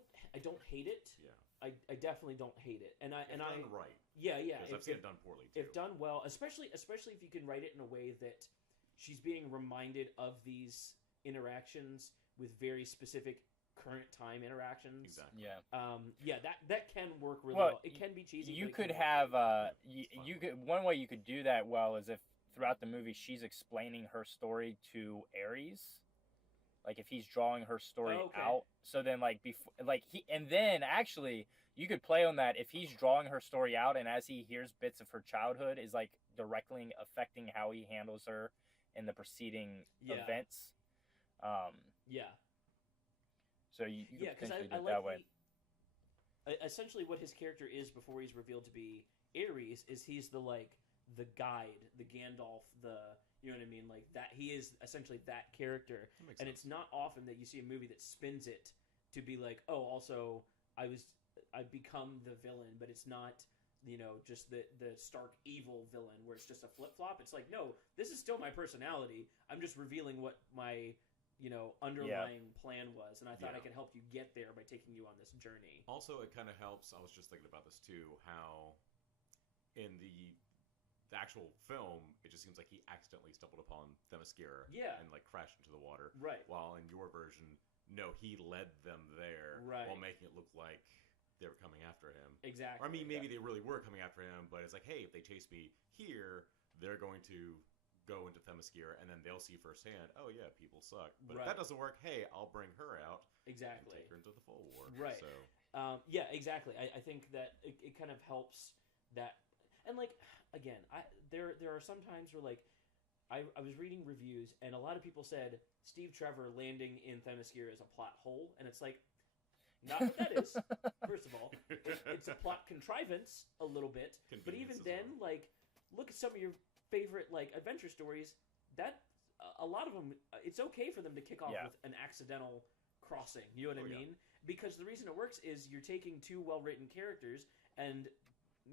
hate it. Yeah. I definitely don't hate it, and done right. Yeah. Because I've seen it done poorly too. If done well, especially if you can write it in a way that she's being reminded of these interactions with very specific current time interactions. Exactly. Yeah. That can work really well. It can be cheesy. You could have you could one way you could do that well is if throughout the movie she's explaining her story to Ares. Like if he's drawing her story out, so then actually you could play on that if he's drawing her story out and as he hears bits of her childhood is like directly affecting how he handles her in the preceding events. So you could potentially do it that way. Essentially, what his character is before he's revealed to be Ares is he's the guide, the Gandalf, you know what I mean, like that. He is essentially that character, and it's not often that you see a movie that spins it to be like, oh, also I become the villain, but it's not. Just the stark evil villain where it's just a flip-flop. It's like, no, this is still my personality. I'm just revealing what my, underlying plan was. And I thought I could help you get there by taking you on this journey. Also, it kind of helps. I was just thinking about this too, how in the actual film, it just seems like he accidentally stumbled upon Themyscira and crashed into the water. Right. While in your version, no, he led them there while making it look like they were coming after him. Exactly. Or, I mean, maybe they really were coming after him, but it's like, hey, if they chase me here, they're going to go into Themyscira, and then they'll see firsthand, oh, yeah, people suck. But if that doesn't work, hey, I'll bring her out. Exactly. And take her into the full war. Right. So. Yeah, exactly. I think that it kind of helps that. And, again, there are some times where, I was reading reviews, and a lot of people said Steve Trevor landing in Themyscira is a plot hole, and it's like, not what that is. First of all, it's a plot contrivance a little bit, but even then, look at some of your favorite adventure stories. That a lot of them, it's okay for them to kick off with an accidental crossing. You know what I mean? Because the reason it works is you're taking two well-written characters and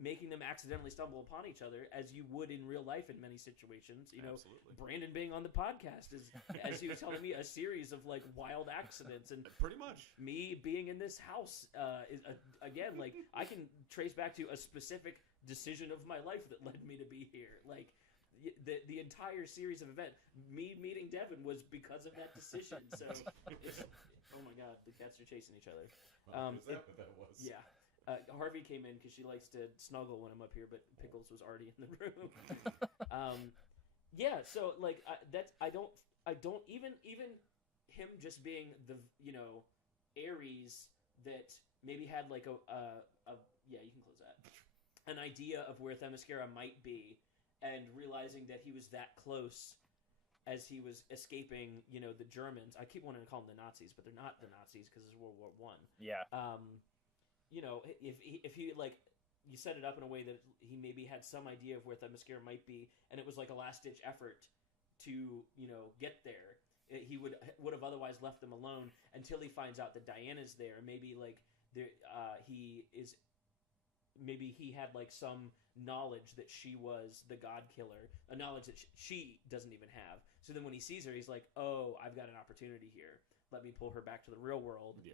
making them accidentally stumble upon each other, as you would in real life in many situations. Absolutely. Brandon being on the podcast is, as he was telling me, a series of wild accidents, and pretty much me being in this house is again I can trace back to a specific decision of my life that led me to be here. The entire series of events, me meeting Devin was because of that decision. So, oh my god, the cats are chasing each other. Is that what that was? Yeah. Harvey came in because she likes to snuggle when I'm up here, but Pickles was already in the room. So I don't even him just being the Ares that maybe had you can close that, an idea of where Themyscira might be, and realizing that he was that close as he was escaping the Germans. I keep wanting to call them the Nazis, but they're not the Nazis because it's World War I. Yeah. If he you set it up in a way that he maybe had some idea of where Themyscira might be, and it was like a last-ditch effort to get there, he would have otherwise left them alone until he finds out that Diana's there. Maybe he had some knowledge that she was the god killer, a knowledge that she doesn't even have. So then when he sees her, he's like, oh, I've got an opportunity here. let me pull her back to the real world. Yeah.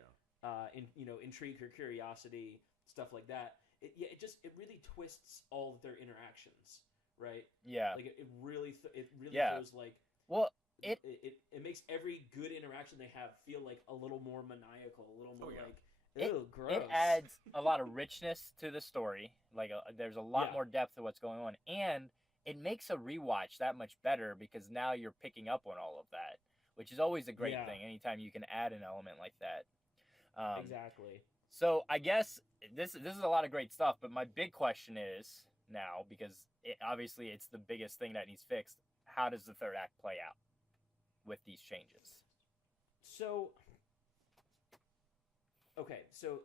Intrigue her curiosity, stuff like that. It really twists all of their interactions, right? Yeah. Like it really Yeah. throws like. Well, it makes every good interaction they have feel like a little more maniacal, a little more gross. It adds a lot of richness to the story. Like there's a lot more depth to what's going on, and it makes a rewatch that much better because now you're picking up on all of that, which is always a great thing. Anytime you can add an element like that. Exactly. So I guess this is a lot of great stuff, but my big question is now, because obviously it's the biggest thing that needs fixed, how does the third act play out with these changes? So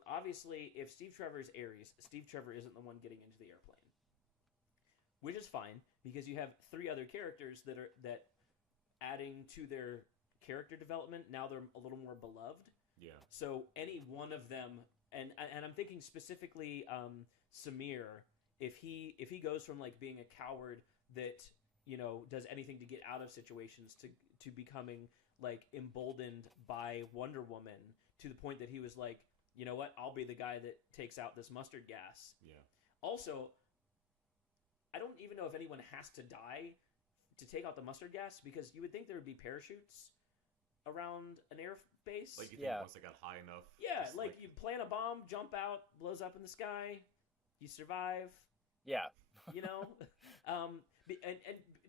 obviously if Steve Trevor is Ares, Steve Trevor isn't the one getting into the airplane. Which is fine, because you have 3 other characters that adding to their character development, now they're a little more beloved. Yeah. So any one of them, and I'm thinking specifically Samir, if he goes from like being a coward that does anything to get out of situations to becoming like emboldened by Wonder Woman to the point that he was like, you know what, I'll be the guy that takes out this mustard gas. Yeah. Also, I don't even know if anyone has to die to take out the mustard gas, because you would think there would be parachutes around an airbase. Like you think once they got high enough. Yeah, like you plant a bomb, jump out, blows up in the sky, you survive. Yeah. And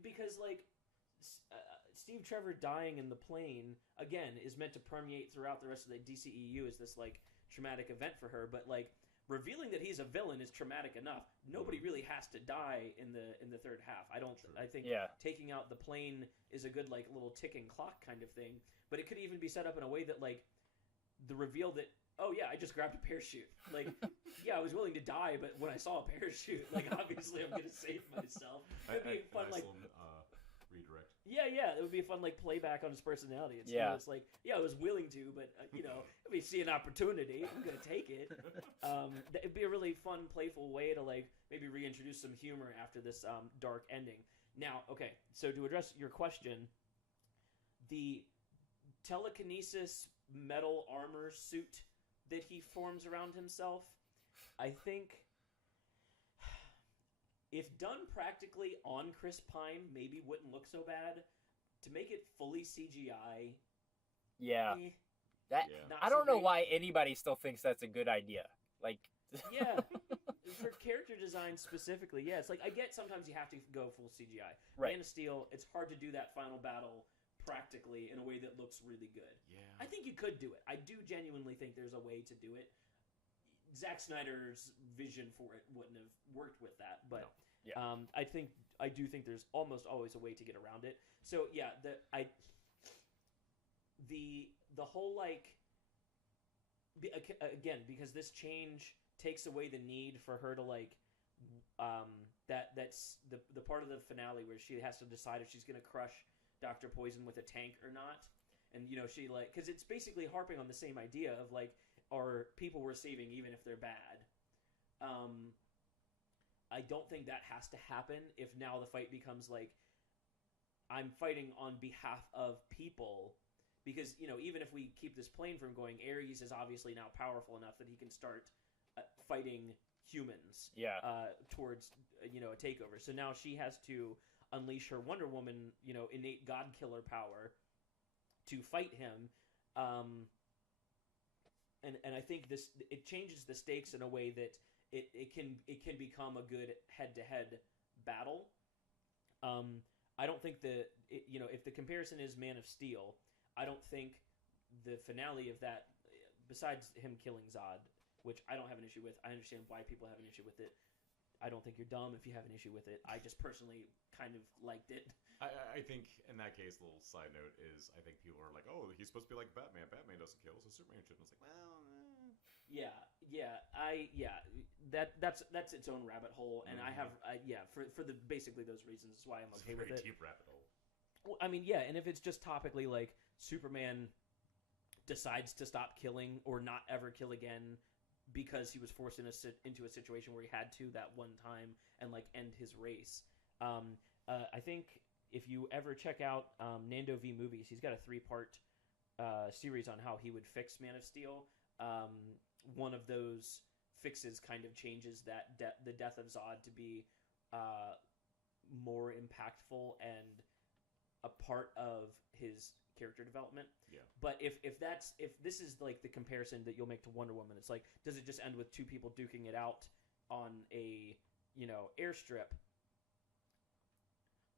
because like Steve Trevor dying in the plane again is meant to permeate throughout the rest of the DCEU as this like traumatic event for her, but like revealing that he's a villain is traumatic enough. Nobody really has to die in the third half. I think taking out the plane is a good like little ticking clock kind of thing, but it could even be set up in a way that like the reveal that, oh yeah, I just grabbed a parachute. Like, yeah, I was willing to die, but when I saw a parachute, like obviously I'm gonna save myself. It'd be fun, nice like little, redirect. Yeah, it would be a fun like playback on his personality. It's like, yeah, I was willing to, but if we see an opportunity, I'm gonna take it. It'd be a really fun, playful way to like maybe reintroduce some humor after this dark ending. Now, okay, so to address your question, the telekinesis metal armor suit that he forms around himself, I think, if done practically on Chris Pine, maybe wouldn't look so bad. To make it fully CGI, I don't know why anybody still thinks that's a good idea. Like, for character design specifically, it's like I get sometimes you have to go full CGI. Right. Man of Steel, it's hard to do that final battle practically in a way that looks really good. Yeah. I think you could do it. I do genuinely think there's a way to do it. Zack Snyder's vision for it wouldn't have worked with that, but I do think there's almost always a way to get around it. So the whole like again, because this change takes away the need for her to like that's the part of the finale where she has to decide if she's gonna crush Dr. Poison with a tank or not. And she like, because it's basically harping on the same idea of like, are people we're saving even if they're bad. I don't think that has to happen if now the fight becomes like, I'm fighting on behalf of people, because even if we keep this plane from going, Ares is obviously now powerful enough that he can start fighting humans towards a takeover. So now she has to unleash her Wonder Woman innate god killer power to fight him, and I think it changes the stakes in a way that it can become a good head-to-head battle. I don't think if the comparison is Man of Steel, I don't think the finale of that, besides him killing Zod, which I don't have an issue with, I understand why people have an issue with it. I don't think you're dumb if you have an issue with it. I just personally kind of liked it. I think in that case, a little side note is I think people are like, oh, he's supposed to be like Batman. Batman doesn't kill, so Superman shouldn't. It's like, well, that's its own rabbit hole, and I have for the basically those reasons is why I'm okay with it. It's a very deep rabbit hole. Well, I mean, yeah, and if it's just topically like Superman decides to stop killing or not ever kill again because he was forced into a situation where he had to that one time and like end his race. I think if you ever check out Nando V Movies, he's got a 3-part series on how he would fix Man of Steel. One of those fixes kind of changes that the death of Zod to be more impactful and a part of his character development. Yeah. But if this is like the comparison that you'll make to Wonder Woman, it's like, does it just end with two people duking it out on a airstrip?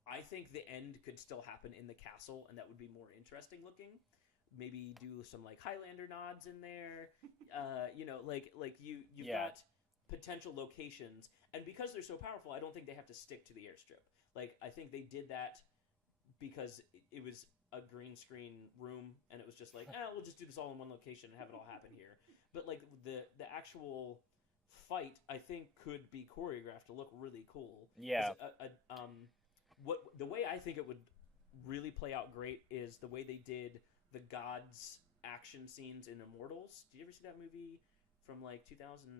I think the end could still happen in the castle, and that would be more interesting looking. Maybe do some like Highlander nods in there. You've got potential locations, and because they're so powerful, I don't think they have to stick to the airstrip. Like, I think they did that because it was a green screen room, and it was just like, we'll just do this all in one location and have it all happen here. But like the actual fight, I think could be choreographed to look really cool. Yeah. The way I think it would really play out great is the way they did the gods action scenes in Immortals. Did you ever see that movie from like 2006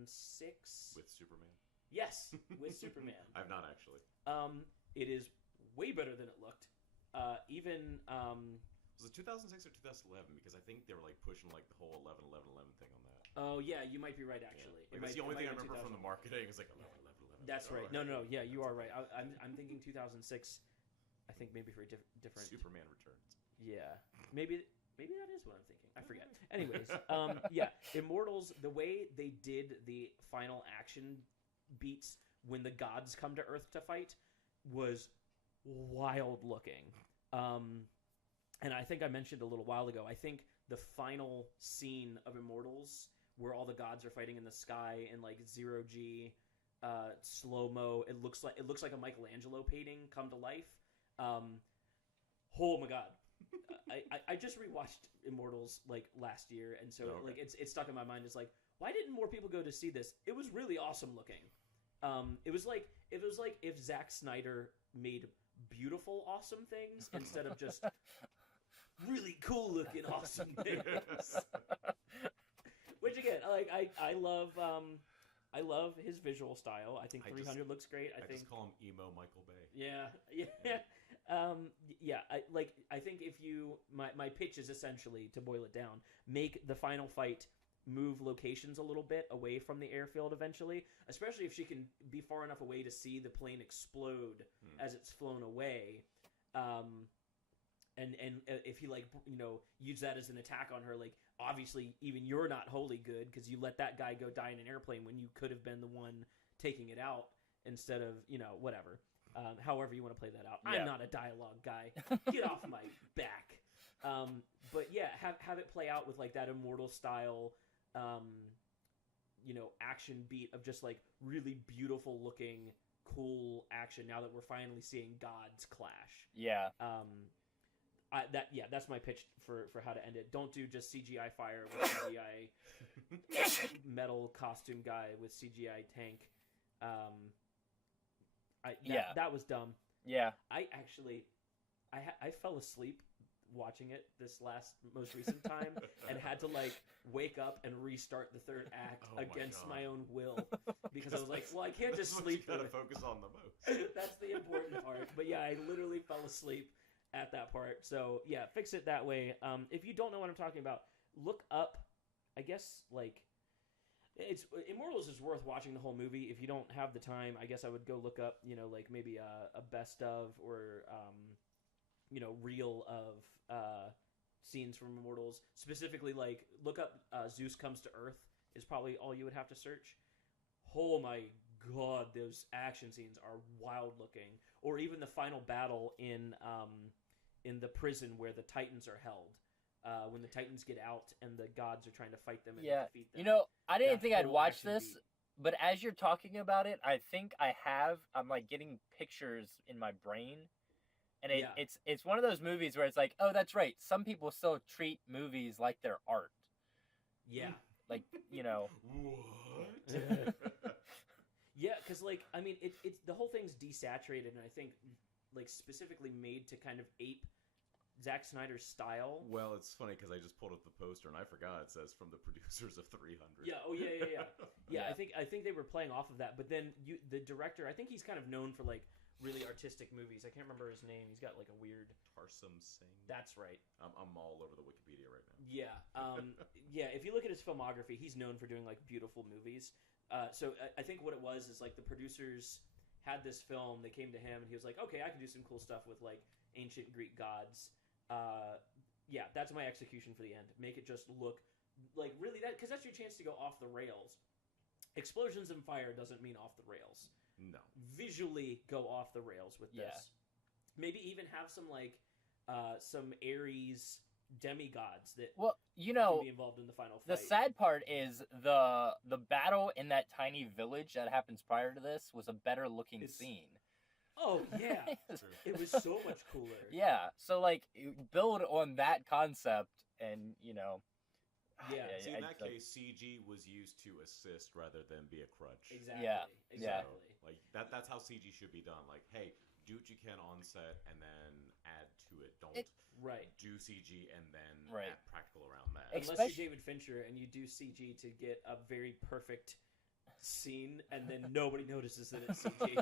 with Superman? Yes, with Superman. I've not actually. It is way better than it looked. Was it 2006 or 2011? Because I think they were like pushing like the whole 11-11-11 thing on that. Oh yeah, you might be right actually. Yeah. Like, that's the only thing I remember from the marketing. It's like 11-11-11. That's right. No, yeah, you are right. I'm thinking 2006. I think maybe for a different. Superman Returns. Yeah, maybe that is what I'm thinking. I forget. Anyways, Immortals. The way they did the final action beats when the gods come to Earth to fight was wild looking. And I think I mentioned a little while ago, I think the final scene of Immortals, where all the gods are fighting in the sky in like zero-G, slow-mo, it looks like a Michelangelo painting come to life. Oh my god. I just rewatched Immortals like last year, and so like it's stuck in my mind. It's like, why didn't more people go to see this? It was really awesome looking. It was like if Zack Snyder made beautiful awesome things instead of just really cool looking awesome things. Which again, like I love his visual style. I think 300 looks great. I think just call him emo Michael Bay. Yeah. I think if you my pitch is essentially, to boil it down, make the final fight move locations a little bit away from the airfield eventually, especially if she can be far enough away to see the plane explode as it's flown away. And if he use that as an attack on her, like obviously even you're not wholly good because you let that guy go die in an airplane when you could have been the one taking it out instead of whatever. However you want to play that out. Yeah. I'm not a dialogue guy. Get off my back. But yeah, have it play out with like that Immortal style, action beat of just like really beautiful looking, cool action. Now that we're finally seeing gods clash. Yeah. That's my pitch for how to end it. Don't do just CGI fire with CGI metal costume guy with CGI tank. That was dumb. Yeah. I fell asleep watching it this most recent time and had to like wake up and restart the third act against my own will because I was like, well, I can't just sleep. You gotta focus on the most. That's the important part. But yeah, I literally fell asleep at that part. So yeah, fix it that way. If you don't know what I'm talking about, look up. I guess like Immortals is worth watching the whole movie. If you don't have the time, I guess I would go look up, like maybe a best of or reel of scenes from Immortals. Specifically, like look up Zeus Comes to Earth is probably all you would have to search. Oh my god, those action scenes are wild looking. Or even the final battle in the prison where the Titans are held. When the Titans get out and the gods are trying to fight them and defeat them. I didn't think I'd watch this, but as you're talking about it, I think I'm like getting pictures in my brain. And it's one of those movies where it's like, oh, that's right. Some people still treat movies like they're art. Yeah. Like, What? Yeah, because like it's the whole thing's desaturated, and I think like specifically made to kind of ape Zack Snyder's style. Well, it's funny because I just pulled up the poster and I forgot it says from the producers of 300. Yeah. Oh yeah. Yeah. I think they were playing off of that, but then the director, I think he's kind of known for like really artistic movies. I can't remember his name. He's got like a weird Tarsum Singh. That's right. I'm all over the Wikipedia right now. Yeah. Yeah. If you look at his filmography, he's known for doing like beautiful movies. So I think what it was is like the producers had this film. They came to him and he was like, "Okay, I can do some cool stuff with like ancient Greek gods." Yeah, that's my execution for the end. Make it just look like really that, because that's your chance to go off the rails. Explosions and fire doesn't mean off the rails. No. Visually go off the rails with this. Maybe even have some like some Ares demigods that can be involved in the final fight. The sad part is the battle in that tiny village that happens prior to this was a better looking scene. Oh yeah, it was so much cooler. Yeah, so like build on that concept, and Yeah. See, in that case, CG was used to assist rather than be a crutch. Exactly. Yeah. Exactly. So, like that's how CG should be done. Like, hey, do what you can on set and then add to it. Don't do CG and then add practical around that. Unless you're David Fincher and you do CG to get a very perfect scene and then nobody notices that it's CG.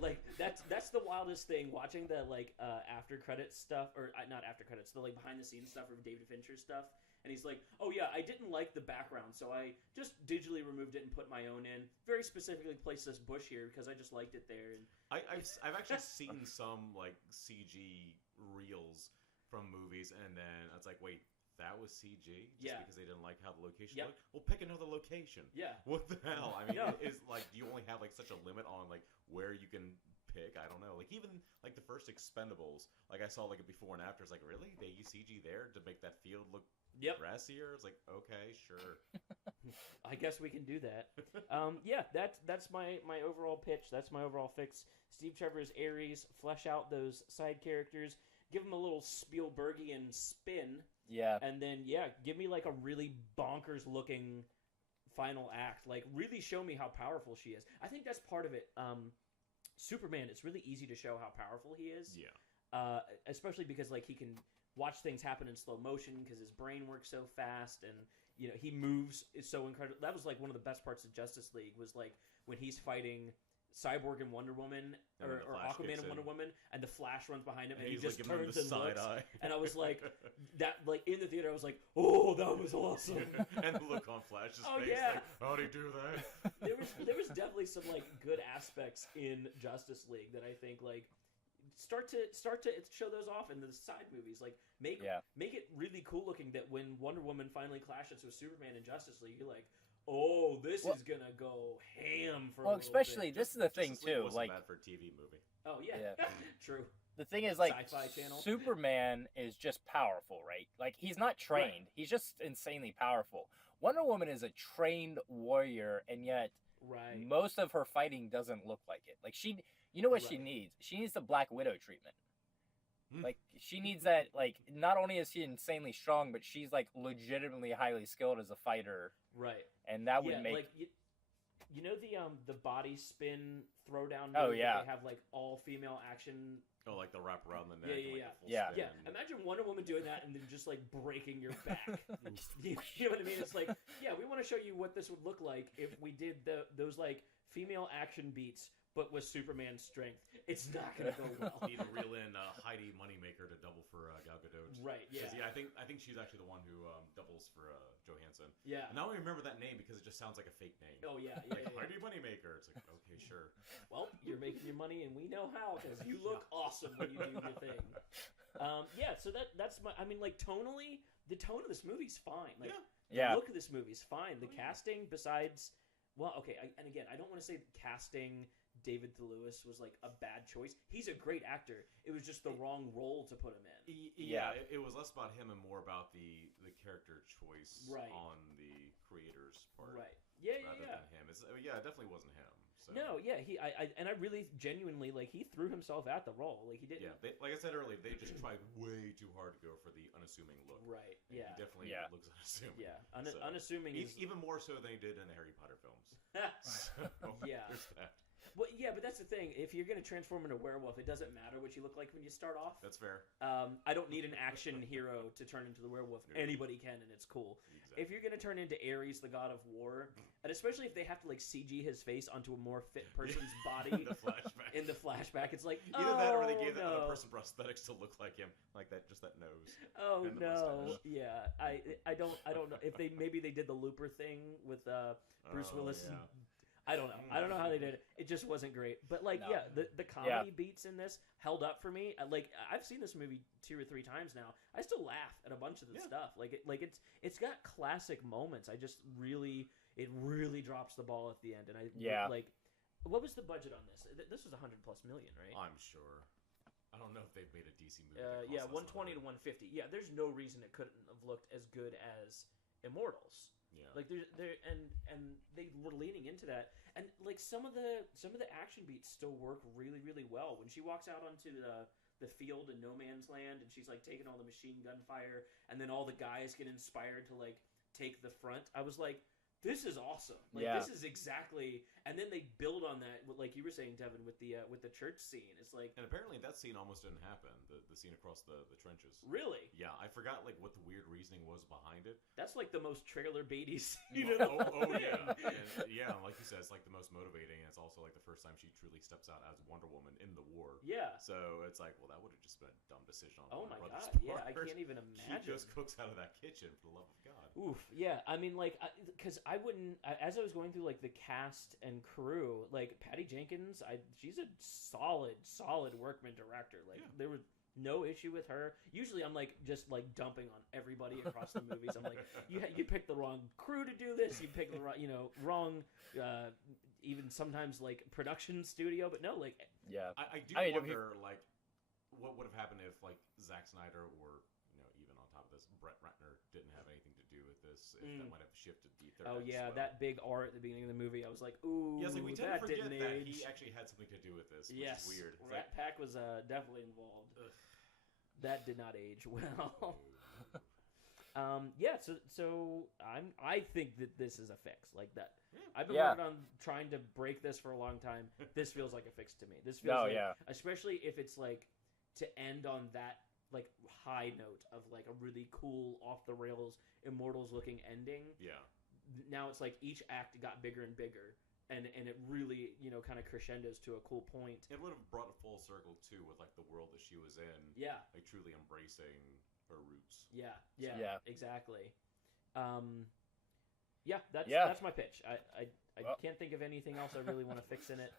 Like that's the wildest thing, watching the like after credits stuff, or not after credits, the like behind the scenes stuff of David Fincher stuff. And he's like, "Oh yeah, I didn't like the background, so I just digitally removed it and put my own in. Very specifically placed this bush here because I just liked it there." And I've actually seen some like CG reels from movies, and then I was like, "Wait, that was CG?" Just because they didn't like how the location looked? Well, pick another location. Yeah. What the hell? I mean, is like, do you only have like such a limit on like where you can pick? I don't know. Like even like the first Expendables, like I saw like a before and after. It's like, really, they use CG there to make that field look grassier? It's like, okay, sure. I guess we can do that. That's my overall pitch. That's my overall fix. Steve Trevor's Ares, flesh out those side characters, give them a little Spielbergian spin. Yeah. And then give me like a really bonkers looking final act. Like really show me how powerful she is. I think that's part of it. Superman, it's really easy to show how powerful he is. Yeah. Especially because like he can watch things happen in slow motion because his brain works so fast, and he moves is so incredible. That was like one of the best parts of Justice League, was like when he's fighting Cyborg and Wonder Woman, or Aquaman and Wonder Woman, and the Flash runs behind him and he just turns and looks. And I was like, that like in the theater I was like, oh, that was awesome. And the look on Flash's face, like, how'd he do that? there was definitely some like good aspects in Justice League that I think like start to show those off in the side movies. Like make it really cool looking, that when Wonder Woman finally clashes with Superman in Justice League, you're like, oh, this is gonna go ham for. Well, especially this is the thing too. Wasn't like bad for a TV movie. Oh yeah. True. The thing is, like, Sci-Fi Channel. Superman is just powerful, right? Like he's not trained; he's just insanely powerful. Wonder Woman is a trained warrior, and yet most of her fighting doesn't look like it. Like you know what she needs? She needs the Black Widow treatment. Like she needs that. Like not only is she insanely strong, but she's like legitimately highly skilled as a fighter. Right. And that would make like you know the body spin throwdown. Oh move yeah. They have like all female action. Oh, like the wrap around the neck. Yeah. Imagine Wonder Woman doing that and then just like breaking your back. You know what I mean? It's like, we want to show you what this would look like if we did those like female action beats, but with Superman's strength. It's not going to go well. Need to reel in Heidi Moneymaker to double for Gal Gadot. Right, yeah. I think she's actually the one who doubles for Johansson. Yeah. Now I remember that name because it just sounds like a fake name. Oh, yeah. Heidi Moneymaker. It's like, okay, sure. Well, you're making your money, and we know how, because you look awesome when you do your thing. So that's my... I mean, like, tonally, the tone of this movie's fine. Like, the look of this movie's fine. The casting, besides... Well, okay, and again, I don't want to say casting David Thewlis was like a bad choice. He's a great actor. It was just the wrong role to put him in. It was less about him and more about the character choice on the creator's part. Right. Rather than him. It definitely wasn't him. So. No, I really genuinely, like, he threw himself at the role. Like, he didn't. Yeah, like I said earlier, they just tried way too hard to go for the unassuming look. Right, He definitely looks unassuming. Yeah, unassuming is... Even more so than he did in the Harry Potter films. So, yeah. There's that. Well, but that's the thing. If you're going to transform into a werewolf, it doesn't matter what you look like when you start off. That's fair. I don't need an action hero to turn into the werewolf. No. Anybody can, and it's cool. Exactly. If you're going to turn into Ares, the god of war, and especially if they have to like CG his face onto a more fit person's body in the flashback, it's like, either that or they gave no. that other person prosthetics to look like him, like that, just that nose. Oh and the no, mustache. yeah. I don't know if maybe they did the Looper thing with Bruce Willis. Yeah. I don't know. I don't know how they did it. It just wasn't great. But like, No. yeah, the comedy beats in this held up for me. Like, I've seen this movie 2 or 3 times now. I still laugh at a bunch of the stuff. Like it's got classic moments. It really drops the ball at the end. And like, what was the budget on this? This was $100+ million, right? I'm sure. I don't know if they've made a DC movie. Yeah, 120 to 150. Yeah, there's no reason it couldn't have looked as good as Immortals. Yeah. Like and they were leaning into that, and like some of the action beats still work really, really well. When she walks out onto the field in No Man's Land, and she's like taking all the machine gun fire, and then all the guys get inspired to like take the front. I was like, this is awesome. Like this is exactly. And then they build on that, like you were saying, Devin, with the church scene. It's like, and apparently that scene almost didn't happen. The scene across the trenches. Really? Yeah, I forgot like what the weird reasoning was behind it. That's like the most trailer baity scene. Yeah, yeah. Like you said, it's like the most motivating, and it's also like the first time she truly steps out as Wonder Woman in the war. Yeah. So it's like, well, that would have just been a dumb decision on Oh Warner my Brothers' god! Yeah, I part. can't even imagine. She just cooks out of that kitchen, for the love of God. Oof, yeah. I mean, like, because I wouldn't. As I was going through like the cast and crew, like Patty Jenkins, she's a solid workman director. Like there was no issue with her. Usually, I'm like just like dumping on everybody across the movies. I'm like, you picked the wrong crew to do this. You picked the wrong, even sometimes like production studio. But no, like I do wonder like what would have happened if like Zack Snyder or even on top of this, Brett Ratner didn't have anything to do with this. If that might have shifted the third. Oh yeah, that big R at the beginning of the movie. I was like, ooh, yeah, like we tend to forget didn't that age. he actually had something to do with this, which yes, is weird. It's Rat Pack was definitely involved. That did not age well. Yeah, so I think that this is a fix like that. I've been working on trying to break this for a long time. This feels like a fix to me. This feels especially if it's like to end on that like high note of like a really cool off the rails Immortals looking ending. Yeah. Now it's like each act got bigger and bigger, and it really kind of crescendos to a cool point. It would have brought a full circle too with like the world that she was in. Yeah. Like truly embracing her roots. Yeah, exactly. That's my pitch. I can't think of anything else I really want to fix in it.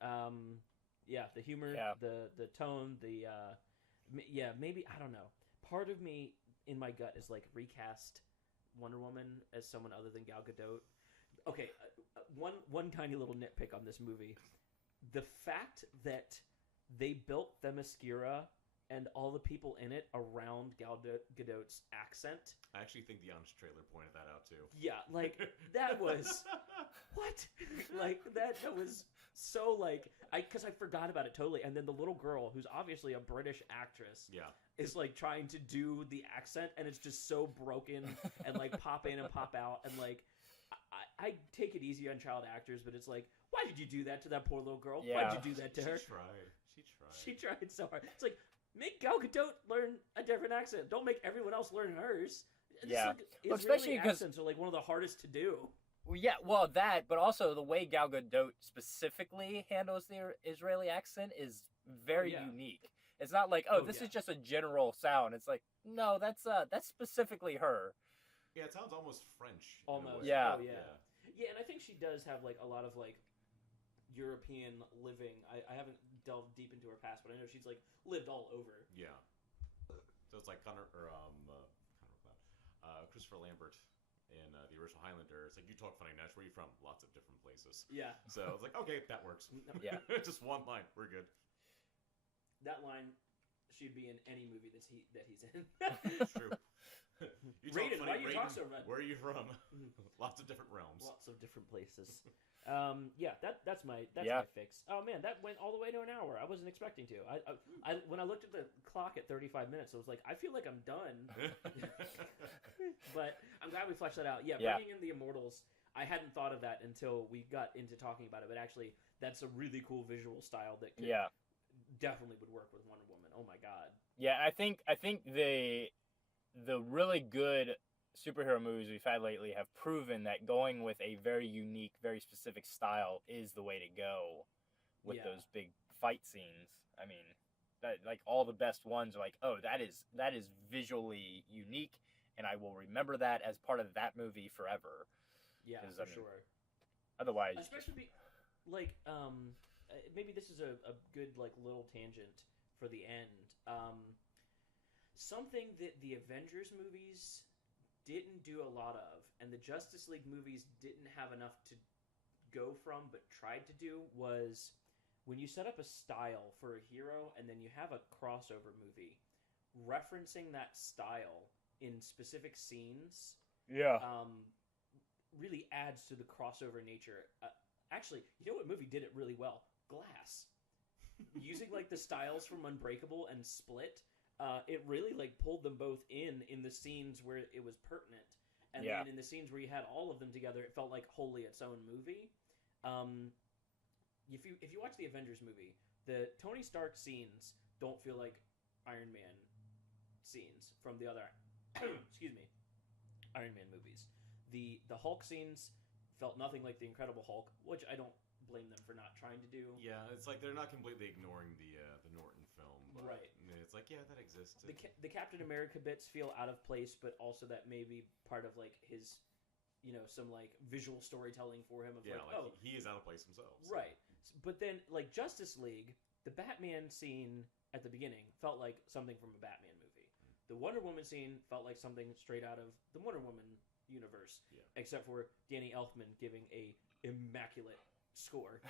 The humor, the tone, maybe I don't know. Part of me in my gut is like recast Wonder Woman as someone other than Gal Gadot. Okay, one tiny little nitpick on this movie: the fact that they built Themyscira and all the people in it around Gal Gadot's accent. I actually think the honest trailer pointed that out too. Yeah, like that was what? Like that was so like because I forgot about it totally. And then the little girl, who's obviously a British actress, is like trying to do the accent, and it's just so broken and like pop in and pop out, and like I take it easy on child actors, but it's like, why did you do that to that poor little girl? Yeah. Why did you do that to her? She tried So hard. It's like, make Gal Gadot learn a different accent. Don't make everyone else learn hers. Yeah. Well, especially because accents are like one of the hardest to do. Well, yeah, well, that, but also the way Gal Gadot specifically handles the Israeli accent is very unique. It's not like, this is just a general sound. It's like, no, that's specifically her. Yeah, it sounds almost French. Almost. Yeah. Oh, yeah. Yeah, and I think she does have like a lot of like European living. I haven't delved deep into her past, but I know she's like lived all over. Yeah. So it's like Christopher Lambert in the original Highlander. It's like, you talk funny, Nash. Where are you from? Lots of different places. Yeah. So it's like, okay, that works. Yeah. Just one line. We're good. That line should be in any movie that he's in. It's true. Raiden, why do you talk so much? Where are you from? Lots of different realms. Lots of different places. That's my fix. Oh man, that went all the way to an hour. I wasn't expecting to. I when I looked at the clock at 35 minutes, I was like, I feel like I'm done. But I'm glad we fleshed that out. Yeah, bringing in the Immortals. I hadn't thought of that until we got into talking about it, but actually, that's a really cool visual style that definitely would work with Wonder Woman. Oh my god. Yeah, I think the really good superhero movies we've had lately have proven that going with a very unique, very specific style is the way to go with those big fight scenes. I mean, that like all the best ones are like, oh, that is visually unique, and I will remember that as part of that movie forever. Yeah, for sure. Otherwise, especially like maybe this is a good like little tangent for the end. Something that the Avengers movies didn't do a lot of, and the Justice League movies didn't have enough to go from, but tried to do, was when you set up a style for a hero and then you have a crossover movie, referencing that style in specific scenes really adds to the crossover nature. Actually, you know what movie did it really well? Glass. Using like the styles from Unbreakable and Split, it really like pulled them both in the scenes where it was pertinent, and then in the scenes where you had all of them together, it felt like wholly its own movie. If you watch the Avengers movie, the Tony Stark scenes don't feel like Iron Man scenes from the other excuse me, Iron Man movies. The Hulk scenes felt nothing like the Incredible Hulk, which I don't blame them for not trying to do. Yeah, it's like they're not completely ignoring the Norton film, but right? It's like that exists. The Captain America bits feel out of place, but also that may be part of like his, some like visual storytelling for him of he is out of place himself. So. Right, but then like Justice League, the Batman scene at the beginning felt like something from a Batman movie. The Wonder Woman scene felt like something straight out of the Wonder Woman universe, except for Danny Elfman giving a immaculate score.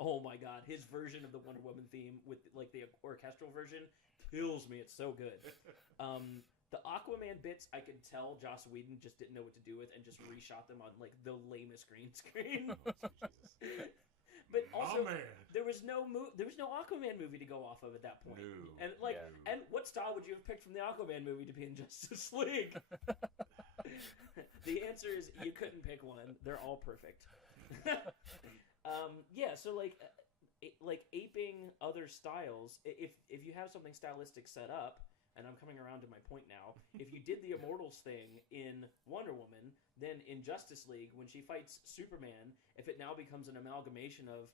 Oh my god, his version of the Wonder Woman theme with like the orchestral version kills me. It's so good. The Aquaman bits, I could tell Joss Whedon just didn't know what to do with and just reshot them on like the lamest green screen. But also, there was no Aquaman movie to go off of at that point. No. And like, and what style would you have picked from the Aquaman movie to be in Justice League? The answer is you couldn't pick one. They're all perfect. So like aping other styles. If you have something stylistic set up, and I'm coming around to my point now, if you did the Immortals thing in Wonder Woman, then in Justice League, when she fights Superman, if it now becomes an amalgamation of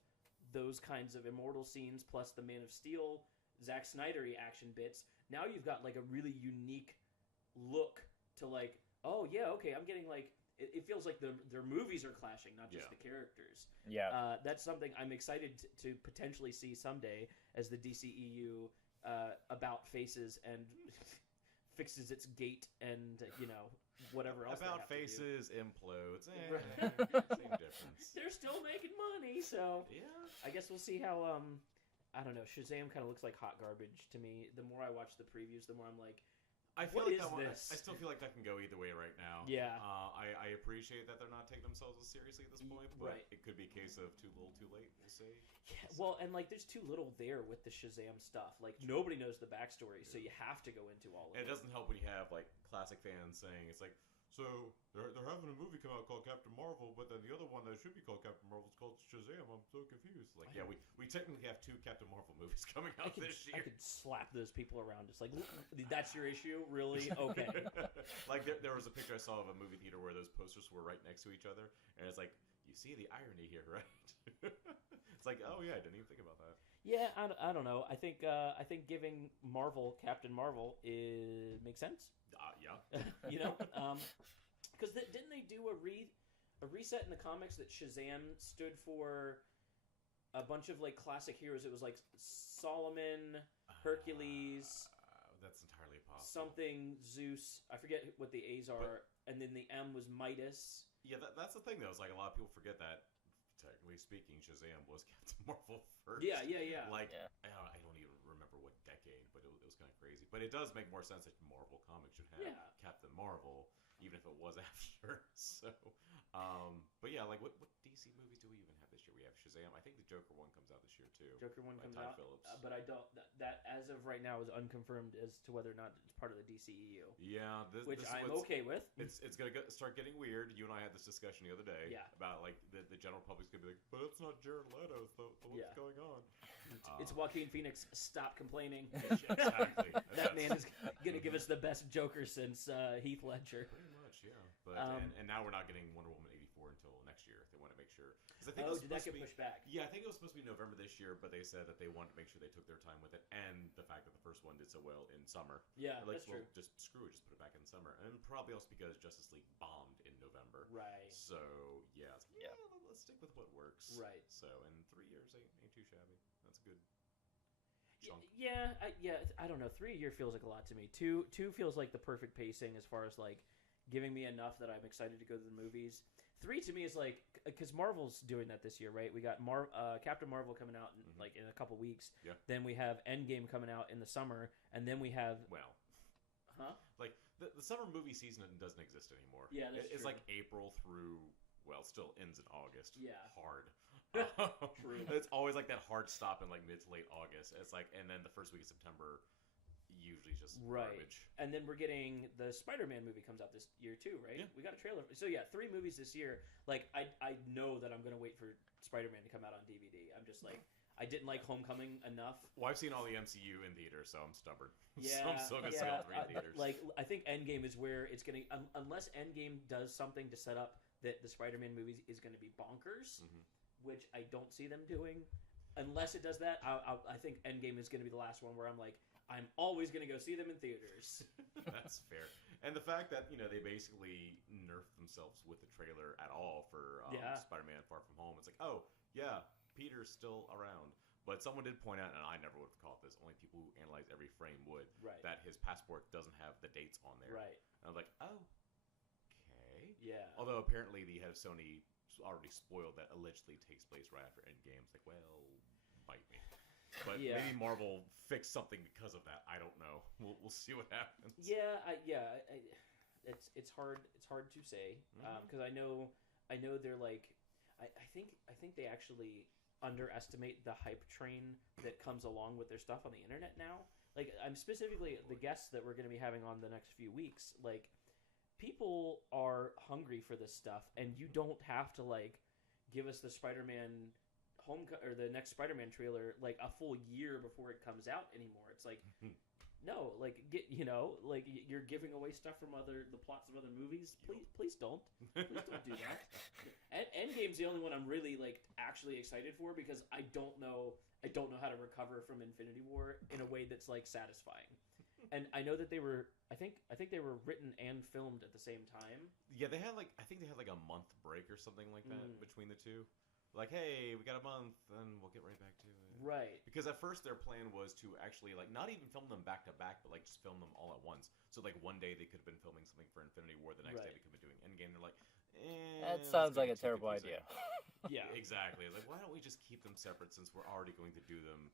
those kinds of Immortal scenes plus the Man of Steel, Zack Snyder-y action bits, now you've got like a really unique look to like, oh yeah, okay, I'm getting like, it feels like their movies are clashing, not just the characters. Yeah. That's something I'm excited to potentially see someday as the DCEU about faces and fixes its gate and whatever else. About faces implodes. Right. Same difference. They're still making money, so I guess we'll see how. I don't know. Shazam kind of looks like hot garbage to me. The more I watch the previews, the more I'm like, I feel what like is this? I still feel like that can go either way right now. Yeah. I appreciate that they're not taking themselves as seriously at this point, but it could be a case of too little, too late. We'll see. Yeah. Well, and like, there's too little there with the Shazam stuff. Like, nobody knows the backstory, so you have to go into all of it. And it doesn't help when you have like classic fans saying it's like, so they're having a movie come out called Captain Marvel, but then the other one that should be called Captain Marvel is called Shazam. I'm so confused. Like, we technically have 2 Captain Marvel movies coming out this year. I could slap those people around. Just like, that's your issue? Really? Okay. Like, there was a picture I saw of a movie theater where those posters were right next to each other, and it's like, you see the irony here, right? It's like, oh yeah, I didn't even think about that. Yeah, I don't know. I think giving Marvel Captain Marvel makes sense. Yeah. Because didn't they do a reset in the comics that Shazam stood for a bunch of like classic heroes? It was like Solomon, Hercules. That's entirely possible. Something Zeus. I forget what the A's are, and then the M was Midas. Yeah, that's the thing though. It's like a lot of people forget that. Technically speaking, Shazam was Captain Marvel first. Yeah. Like, I don't even remember what decade, but it was kind of crazy. But it does make more sense that Marvel Comics should have Captain Marvel, even if it was after. So, but yeah, like, what DC movies do we even have this year. We have Shazam. I think the Joker one comes out this year too. Joker one comes Ty out, Phillips. but I don't. That as of right now is unconfirmed as to whether or not it's part of the DCEU. Yeah, which I'm okay with. It's gonna start getting weird. You and I had this discussion the other day. Yeah. About like the general public's gonna be like, but it's not Jared Leto. So what's going on? It's Joaquin Phoenix. Stop complaining. Exactly. That man is gonna give us the best Joker since Heath Ledger. Pretty much, yeah. But and now we're not getting Wonder Woman 84 until next year. They want to make sure. I think did that get pushed back? Yeah, I think it was supposed to be November this year, but they said that they wanted to make sure they took their time with it, and the fact that the first one did so well in summer. Yeah, like, that's true. Just screw it, just put it back in summer, and probably also because Justice League bombed in November. Right. So yeah, let's stick with what works. Right. So in 3 years ain't too shabby. That's a good chunk. Yeah, I don't know. 3 a year feels like a lot to me. Two feels like the perfect pacing as far as like giving me enough that I'm excited to go to the movies. 3 to me is like, because Marvel's doing that this year, right? We got Captain Marvel coming out like in a couple weeks. Yeah. Then we have Endgame coming out in the summer, and then we have like the summer movie season doesn't exist anymore. Yeah, it's true. like April through it still ends in August. Yeah. Hard. True. It's always like that hard stop in like mid to late August. It's like, and then the first week of September usually just garbage. And then we're getting the Spider-Man movie comes out this year too, right? Yeah. We got a trailer. So yeah, 3 movies this year. Like I know that I'm gonna wait for Spider-Man to come out on DVD. I'm just like, I didn't like Homecoming enough. Well, I've seen all the MCU in theaters, so I'm stubborn. Yeah, so I'm still gonna see all 3 in theaters. Like I think Endgame is where it's gonna unless Endgame does something to set up that the Spider-Man movie is gonna be bonkers, which I don't see them doing. Unless it does that, I think Endgame is gonna be the last one where I'm like, I'm always going to go see them in theaters. That's fair. And the fact that, they basically nerfed themselves with the trailer at all for Spider-Man Far From Home. It's like, oh, yeah, Peter's still around. But someone did point out, and I never would have caught this, only people who analyze every frame would, that his passport doesn't have the dates on there. Right. And I was like, oh, okay. Yeah. Although apparently the head of Sony already spoiled that allegedly takes place right after Endgame. It's like, well, bite me. But maybe Marvel fixed something because of that. I don't know. We'll see what happens. Yeah, it's hard to say because I know they're like I think they actually underestimate the hype train that comes along with their stuff on the internet now. Like I'm specifically the guests that we're going to be having on the next few weeks. Like people are hungry for this stuff, and you don't have to like give us the Spider-Man or the next Spider-Man trailer like a full year before it comes out anymore. It's like no, like like you're giving away stuff from the plots of other movies. Please don't do that. Endgame's the only one I'm really like actually excited for because I don't know how to recover from Infinity War in a way that's like satisfying. And I know that they were I think they were written and filmed at the same time. Yeah, they had like a month break or something like that between the two. Like, hey, we got a month, and we'll get right back to it. Right. Because at first their plan was to actually, like, not even film them back to back, but, like, just film them all at once. So, like, one day they could have been filming something for Infinity War, the next day they could have been doing Endgame. They're like, that sounds like a terrible idea. Yeah. Exactly. Like, why don't we just keep them separate since we're already going to do them,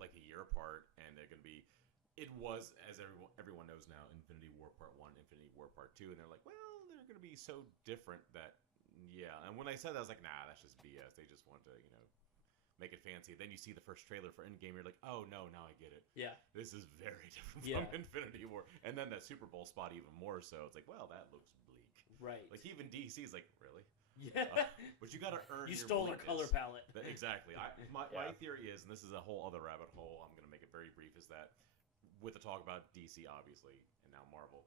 like, a year apart, and they're going to be... It was, as everyone knows now, Infinity War Part 1, Infinity War Part 2, and they're like, well, they're going to be so different that... Yeah, and when I said that, I was like, nah, that's just BS. They just want to, make it fancy. Then you see the first trailer for Endgame, you're like, oh, no, now I get it. Yeah. This is very different from Infinity War. And then that Super Bowl spot even more so. It's like, well, that looks bleak. Right. Like, even DC is like, really? Yeah. But you got to earn You your stole our bleakness. color palette. Exactly. My theory is, and this is a whole other rabbit hole, I'm going to make it very brief, is that with the talk about DC, obviously, and now Marvel,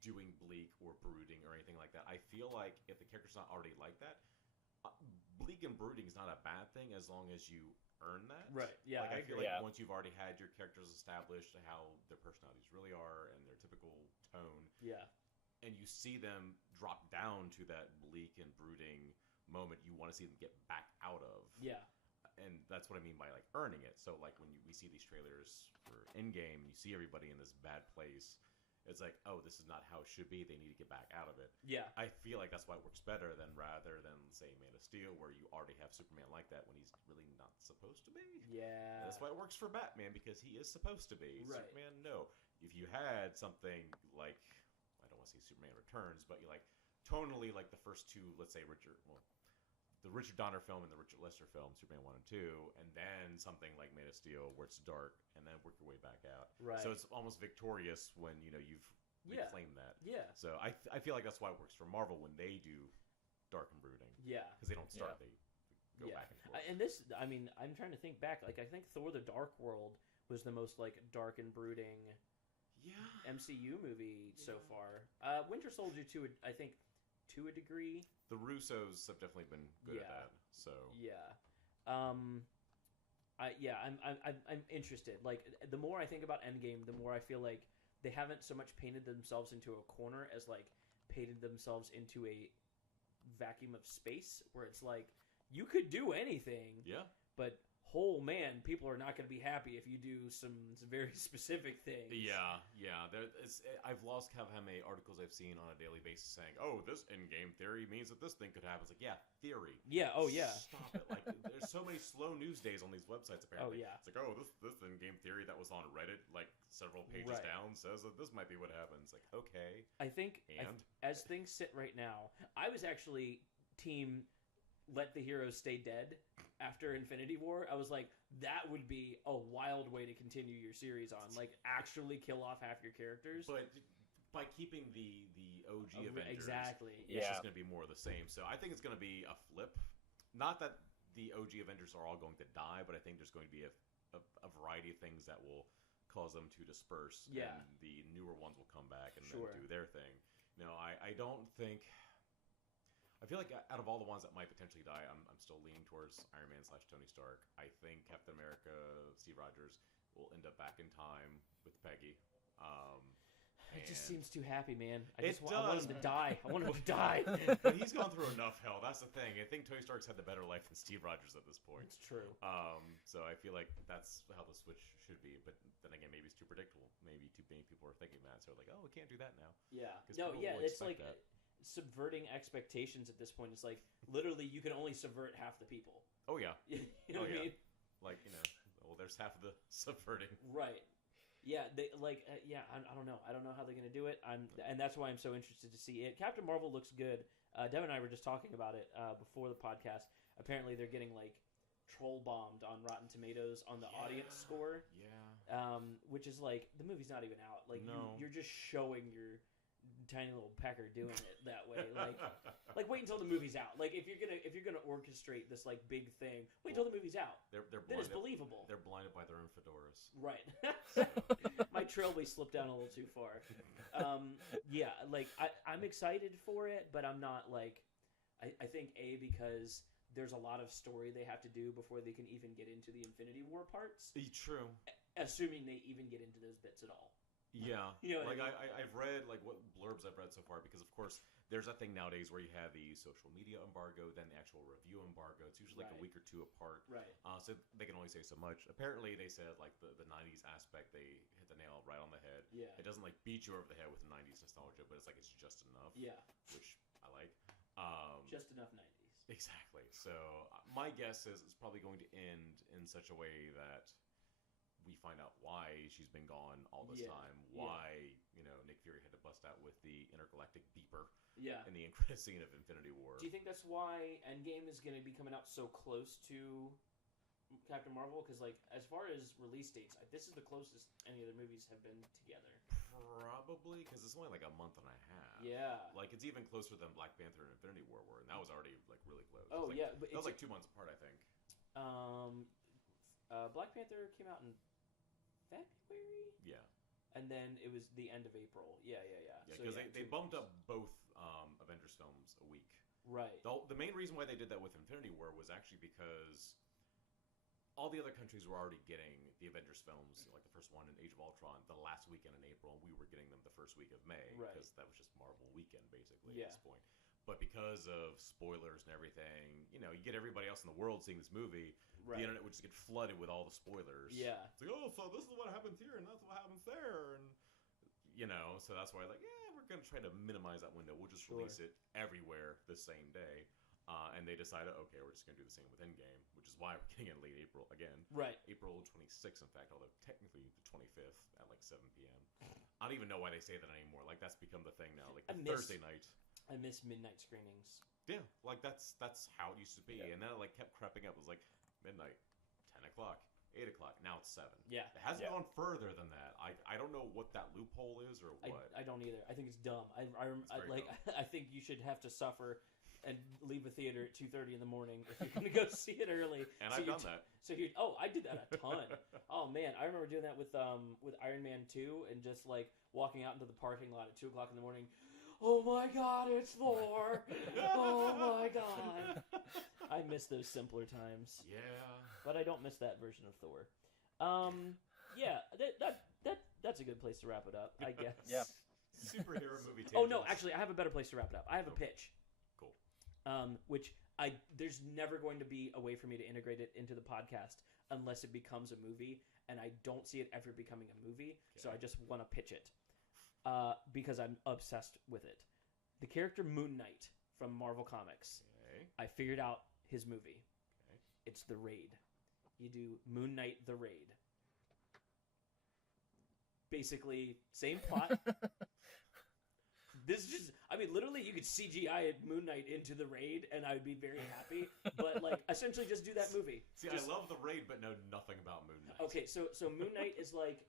doing bleak or brooding or anything like that. I feel like if the character's not already like that, bleak and brooding is not a bad thing as long as you earn that. Right. Yeah. Like, I feel like once you've already had your characters established, how their personalities really are and their typical tone. Yeah. And you see them drop down to that bleak and brooding moment you want to see them get back out of. Yeah. And that's what I mean by like earning it. So like when we see these trailers for Endgame, you see everybody in this bad place. It's like, oh, this is not how it should be. They need to get back out of it. Yeah. I feel like that's why it works better rather than, say, Man of Steel, where you already have Superman like that when he's really not supposed to be. Yeah. And that's why it works for Batman, because he is supposed to be. Right. Superman, no. If you had something like, I don't want to say Superman Returns, but you like tonally like the first two, let's say the Richard Donner film and the Richard Lester film, Superman 1 and 2, and then something like Man of Steel where it's dark, and then work your way back out. Right. So it's almost victorious when, you've reclaimed that. Yeah. So I feel like that's why it works for Marvel when they do dark and brooding. Yeah. Because they don't start, they go back and forth. And this, I mean, I'm trying to think back. Like, I think Thor: The Dark World was the most, like, dark and brooding MCU movie so far. Winter Soldier, I think, to a degree. The Russos have definitely been good at that. So I'm interested. Like, the more I think about Endgame, the more I feel like they haven't so much painted themselves into a corner as like painted themselves into a vacuum of space where it's like you could do anything. Yeah. But oh man, people are not going to be happy if you do some very specific things. Yeah. I've lost count of how many articles I've seen on a daily basis saying, "Oh, this in-game theory means that this thing could happen." It's like, yeah, theory. Yeah. Oh, yeah. Stop it! Like, there's so many slow news days on these websites. Apparently. Oh, yeah. It's like, oh, this in-game theory that was on Reddit, like several pages down, says that this might be what happens. Like, okay. I think as things sit right now, I was actually team let the heroes stay dead after Infinity War. I was like, that would be a wild way to continue your series on. Like, actually kill off half your characters. But by keeping the OG Avengers, exactly, it's just going to be more of the same. So I think it's going to be a flip. Not that the OG Avengers are all going to die, but I think there's going to be a variety of things that will cause them to disperse. Yeah. And the newer ones will come back and then do their thing. No, I don't think... I feel like out of all the ones that might potentially die, I'm still leaning towards Iron Man / Tony Stark. I think Captain America, Steve Rogers, will end up back in time with Peggy. It just seems too happy, man. I It want him to die. I want him to die. But he's gone through enough hell. That's the thing. I think Tony Stark's had the better life than Steve Rogers at this point. It's true. So I feel like that's how the switch should be. But then again, maybe it's too predictable. Maybe too many people are thinking that. So like, oh, we can't do that now. Yeah. No, yeah. It's like subverting expectations at this point. It's like literally you can only subvert half the people. Oh yeah. You know what I mean? Like, well, there's half of the subverting. Right. Yeah, I don't know. I don't know how they're gonna do it. And that's why I'm so interested to see it. Captain Marvel looks good. Devin and I were just talking about it before the podcast. Apparently, they're getting like troll bombed on Rotten Tomatoes on the audience score. Yeah. Which is like the movie's not even out. Like you're just showing your tiny little pecker doing it that way. Like wait until the movie's out. Like if you're gonna orchestrate this like big thing, wait until the movie's out. They're then it's believable. They're blinded by their own fedoras. Right. My trailway slipped down a little too far. Yeah, like I'm excited for it, but I'm not like I think because there's a lot of story they have to do before they can even get into the Infinity War parts. True. Assuming they even get into those bits at all. Yeah, like I've read like what blurbs I've read so far, because of course there's that thing nowadays where you have the social media embargo, then the actual review embargo. It's usually like a week or two apart, right? So they can only say so much. Apparently, they said like the '90s aspect, they hit the nail right on the head. Yeah, it doesn't like beat you over the head with the '90s nostalgia, but it's like it's just enough. Yeah, which I like. Just enough '90s. Exactly. So my guess is it's probably going to end in such a way that we find out why she's been gone all this time. Why Nick Fury had to bust out with the intergalactic beeper. Yeah. In the end credit scene of Infinity War. Do you think that's why Endgame is going to be coming out so close to Captain Marvel? Because like as far as release dates, this is the closest any of the movies have been together. Probably because it's only like a month and a half. Yeah. Like it's even closer than Black Panther and Infinity War were, and that was already like really close. Oh like, yeah, but that was like 2 months apart, I think. Black Panther came out in February? Yeah. And then it was the end of April. Yeah. Yeah, because they bumped up both Avengers films a week. Right. The main reason why they did that with Infinity War was actually because all the other countries were already getting the Avengers films, like the first one in Age of Ultron, the last weekend in April, and we were getting them the first week of May, because that was just Marvel weekend, basically, at this point. But because of spoilers and everything, you get everybody else in the world seeing this movie, the internet would just get flooded with all the spoilers. Yeah. It's like, oh, so this is what happens here, and that's what happens there, and, so that's why, like, we're going to try to minimize that window. We'll just release it everywhere the same day. And they decided, okay, we're just going to do the same with Endgame, which is why we're getting it late April again. Right. April 26th, in fact, although technically the 25th at like 7 p.m. I don't even know why they say that anymore. Like, that's become the thing now. Like, Thursday night. I miss midnight screenings. Yeah, like that's how it used to be, Yeah. and then it like kept creeping up. It was like midnight, 10 o'clock, 8 o'clock. Now it's 7. Yeah. It hasn't gone further than that. I don't know what that loophole is or what. I don't either. I think it's dumb. I very like. dumb. I think you should have to suffer and leave a theater at 2:30 in the morning if you're going to go see it early. And So I've done that. So I did that a ton. Oh man, I remember doing that with Iron Man 2 and just like walking out into the parking lot at 2 o'clock in the morning. Oh my God, it's Thor! Oh my God, I miss those simpler times. Yeah, But I don't miss that version of Thor. Yeah, that's a good place to wrap it up, I guess. Yeah. superhero movie. Oh no, tangents. actually, I have a better place to wrap it up. I have a Okay. pitch. Cool. Which there's never going to be a way for me to integrate it into the podcast unless it becomes a movie, and I don't see it ever becoming a movie. So I just want to pitch it because I'm obsessed with it. The character Moon Knight from Marvel Comics. Okay. I figured out his movie. Okay. It's The Raid. You do Moon Knight The Raid. Basically, same plot. This is just, I mean, literally, you could CGI Moon Knight into The Raid, and I would be very happy. But, like, essentially just do that movie. See, Just- I love The Raid, but know nothing about Moon Knight. Okay, so Moon Knight is, like,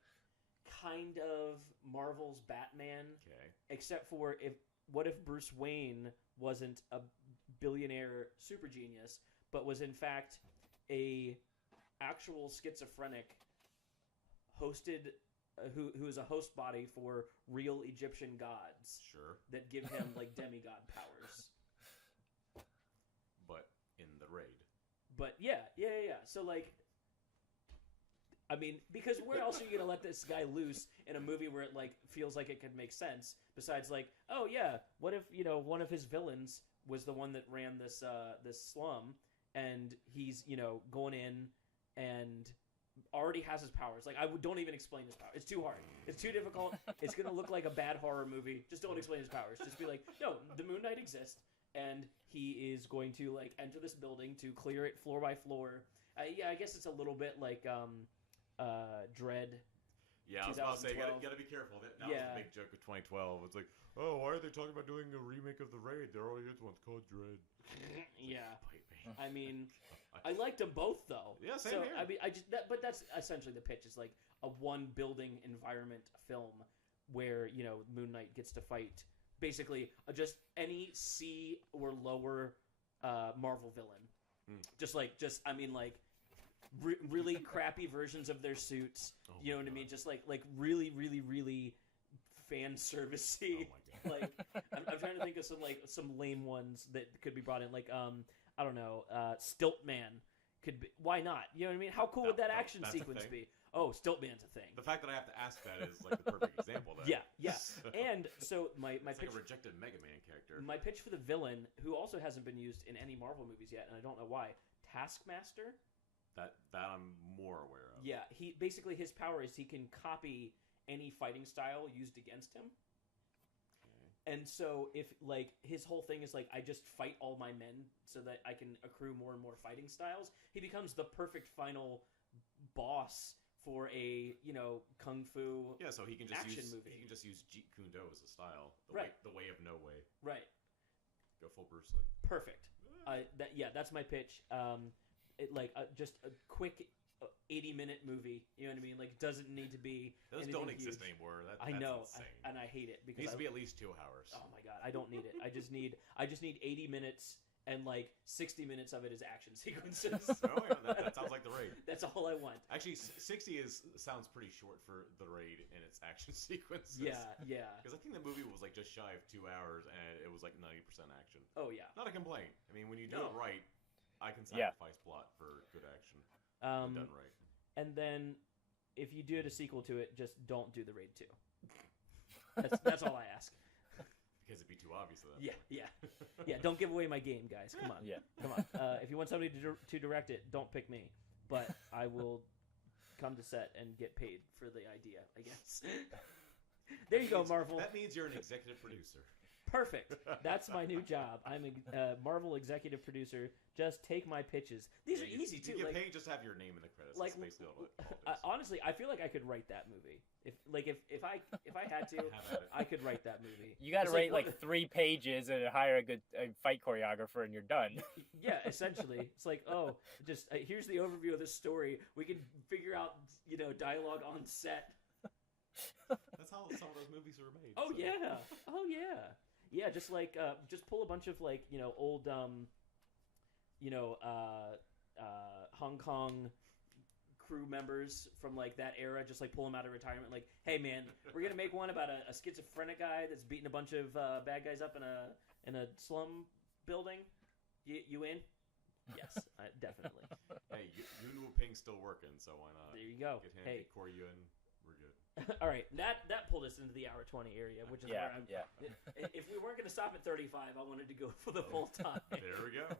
kind of Marvel's Batman, Okay. except for what if Bruce Wayne wasn't a billionaire super genius, but was, in fact, a actual schizophrenic hosted... who is a host body for real Egyptian gods Sure. that give him like demigod powers. But in The Raid. But yeah. So like, I mean, because where else are you gonna let this guy loose in a movie where it like feels like it could make sense? Besides, like, oh yeah, what if one of his villains was the one that ran this slum, and he's going in and already has his powers. Like, don't even explain his powers. It's too hard. It's too difficult. It's gonna look like a bad horror movie. Just don't explain his powers. Just be like, no, the Moon Knight exists, and he is going to like enter this building to clear it floor by floor. Yeah, I guess it's a little bit like Dread. Yeah, I was about to say, 2012. gotta be careful. That was Yeah. the big joke of 2012. It's like, oh, why are they talking about doing a remake of The Raid? There already is one called Dread. Yeah. Bite me. I mean, I liked them both though. Yeah, same so, here. I mean, but that's essentially the pitch. Is like a one building environment film where Moon Knight gets to fight basically just any C or lower Marvel villain. Just I mean like really crappy versions of their suits. Oh You know my what I mean? God. Just like really really really fan servicey. Oh my God. Like I'm trying to think of some lame ones that could be brought in. Like I don't know, Stiltman could be. Why not? You know what I mean? How cool would that action that's a sequence thing. be? Oh, Stiltman's a thing. The fact that I have to ask that is like the perfect example. Though. Yeah. So, And so my it's pitch, like a rejected Mega Man character. my pitch for the villain, who also hasn't been used in any Marvel movies yet, and I don't know why, Taskmaster. That I'm more aware of. Yeah, he basically his power is he can copy any fighting style used against him. Okay. And so if like his whole thing is like I just fight all my men so that I can accrue more and more fighting styles, he becomes the perfect final boss for a kung fu Yeah, so he can just action use movie. he can just use Jeet Kune Do as a style. Right. The way of no way. Right. Go full Bruce Lee. Perfect. That's my pitch. Just a quick 80-minute movie. You know what I mean? Like, it doesn't need to be. Those anything don't exist huge. anymore. I That's know, insane. and I hate it It because needs to be at least 2 hours. oh my god, I don't need it. I just need 80 minutes, and like 60 minutes of it is action sequences. Oh yeah, that sounds like The Raid. That's all I want. Actually, 60 sounds pretty short for The Raid in its action sequences. Yeah. Because I think the movie was like just shy of 2 hours, and it was like 90% action. Oh yeah. Not a complaint. I mean, when you do No. it right, I can Yeah. sacrifice plot for good action. When done right. And then if you do a sequel to it, just don't do The Raid 2. That's all I ask. Because it'd be too obvious at that point. Yeah. Don't give away my game, guys. Come on. Yeah. Come on. If you want somebody to direct it, don't pick me. But I will come to set and get paid for the idea, I guess. There you go, Marvel. That means you're an executive producer. Perfect. That's my new job. I'm a Marvel executive producer. Just take my pitches. These are easy too. You get paid just to have your name in the credits. Like, that's basically all it is. Honestly, I feel like I could write that movie. If I had to, I could write that movie. You got to write like 3 pages and hire a good fight choreographer, and you're done. Yeah, essentially, it's like, oh, just here's the overview of this story. We can figure out, dialogue on set. That's how some of those movies were made. Oh so. Yeah. Just like just pull a bunch of like old Hong Kong crew members from like that era, just like pull them out of retirement. Like, hey man, we're gonna make one about a schizophrenic guy that's beating a bunch of bad guys up in a slum building. You in? Yes, definitely. Hey, Yuen Woo-ping's still working, so why not? There you go. Get him, get Corey Yuen. We're good. All right, that pulled us into the hour 20 area, which is where I'm. Yeah. If we weren't going to stop at 35, I wanted to go for the full time. There we go.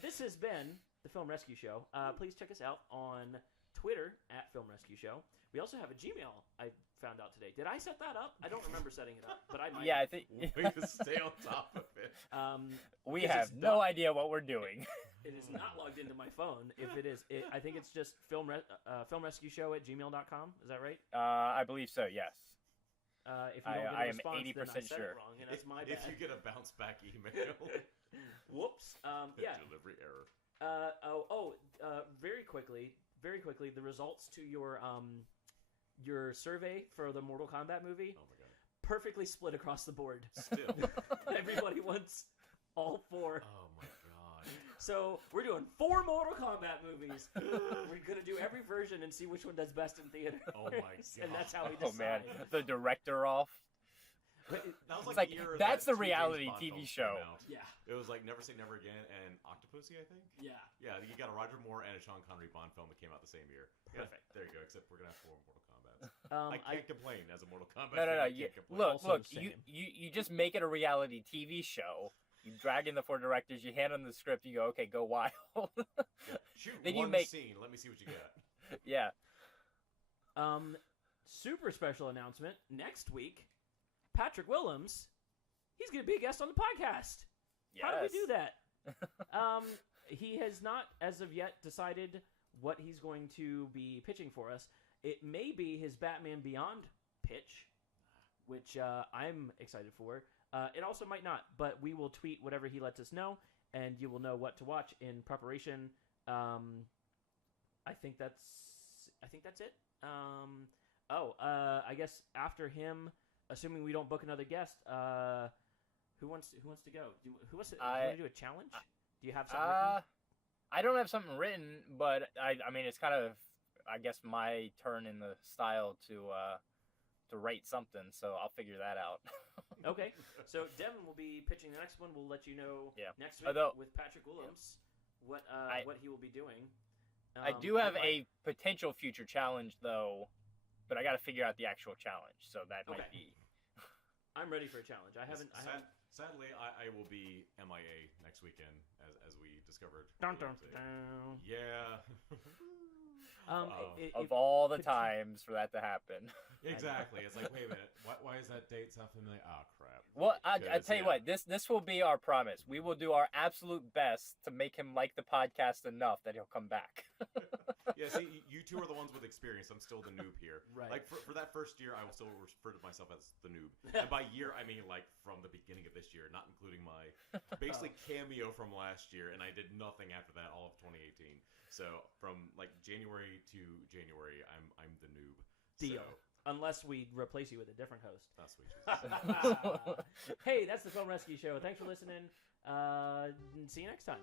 This has been the Film Rescue Show. Please check us out on Twitter at Film Rescue Show. We also have a Gmail I found out today. Did I set that up? I don't remember setting it up, but I might. Yeah, I think way to stay on top of it. We have no idea what we're doing. It is not logged into my phone. If it is, I think it's just filmrescueshow@gmail.com. Is that right? I believe so. Yes. If you don't get a response, I am 80% then I said sure. it wrong, and that's my bad. If you get a bounce back email. Whoops. Yeah. Delivery error. Very quickly, the results to your survey for the Mortal Kombat movie. Oh my god. Perfectly split across the board. Still. Everybody wants all 4. Oh my god. So we're doing 4 Mortal Kombat movies. We're gonna do every version and see which one does best in theater. Oh my god. And that's how we decide. Oh man, the director off. That was It's like like the year that's that the 2 reality James Bond TV films show. came out. Yeah. It was like Never Say Never Again and Octopussy, I think. Yeah. Yeah, you got a Roger Moore and a Sean Connery Bond film that came out the same year. Perfect. Yeah, there you go. Except we're gonna have 4 Mortal Kombats. I can't complain as a Mortal Kombat. No. fan, I can't complain. Look. Also You just make it a reality TV show. You drag in the 4 directors. You hand them the script. You go, okay, go wild. Yeah. Shoot Then one you make- scene. Let me see what you got. Yeah. Super special announcement next week. Patrick Willems, he's going to be a guest on the podcast. Yes. How do we do that? He has not, as of yet, decided what he's going to be pitching for us. It may be his Batman Beyond pitch, which I'm excited for. It also might not, but we will tweet whatever he lets us know, and you will know what to watch in preparation. I think that's it. I guess after him, assuming we don't book another guest, who wants to go? Who wants to do a challenge? Do you have something written? I don't have something written, but I mean it's kind of I guess my turn in the style to write something, so I'll figure that out. Okay, so Devin will be pitching the next one. We'll let you know next week with Patrick Willems what he will be doing. I do have a potential future challenge though, but I got to figure out the actual challenge, so that might be. I'm ready for a challenge. Sadly, I will be MIA next weekend, as we discovered. Dun, dun, dun. Yeah. Of all the times for that to happen. Exactly. It's like, wait a minute. Why is that date sound familiar? Oh, crap. Well, I tell you what, this will be our promise. We will do our absolute best to make him like the podcast enough that he'll come back. Yeah, see, you two are the ones with experience. I'm still the noob here. Right. Like, for that first year, I will still refer to myself as the noob. And by year, I mean, like, from the beginning of this year, not including my basically cameo from last year, and I did nothing after that all of 2018. So, from, like, January to January, I'm the noob. Deal. So, unless we replace you with a different host. that's what Jesus. Hey, that's the Film Rescue Show. Thanks for listening. See you next time.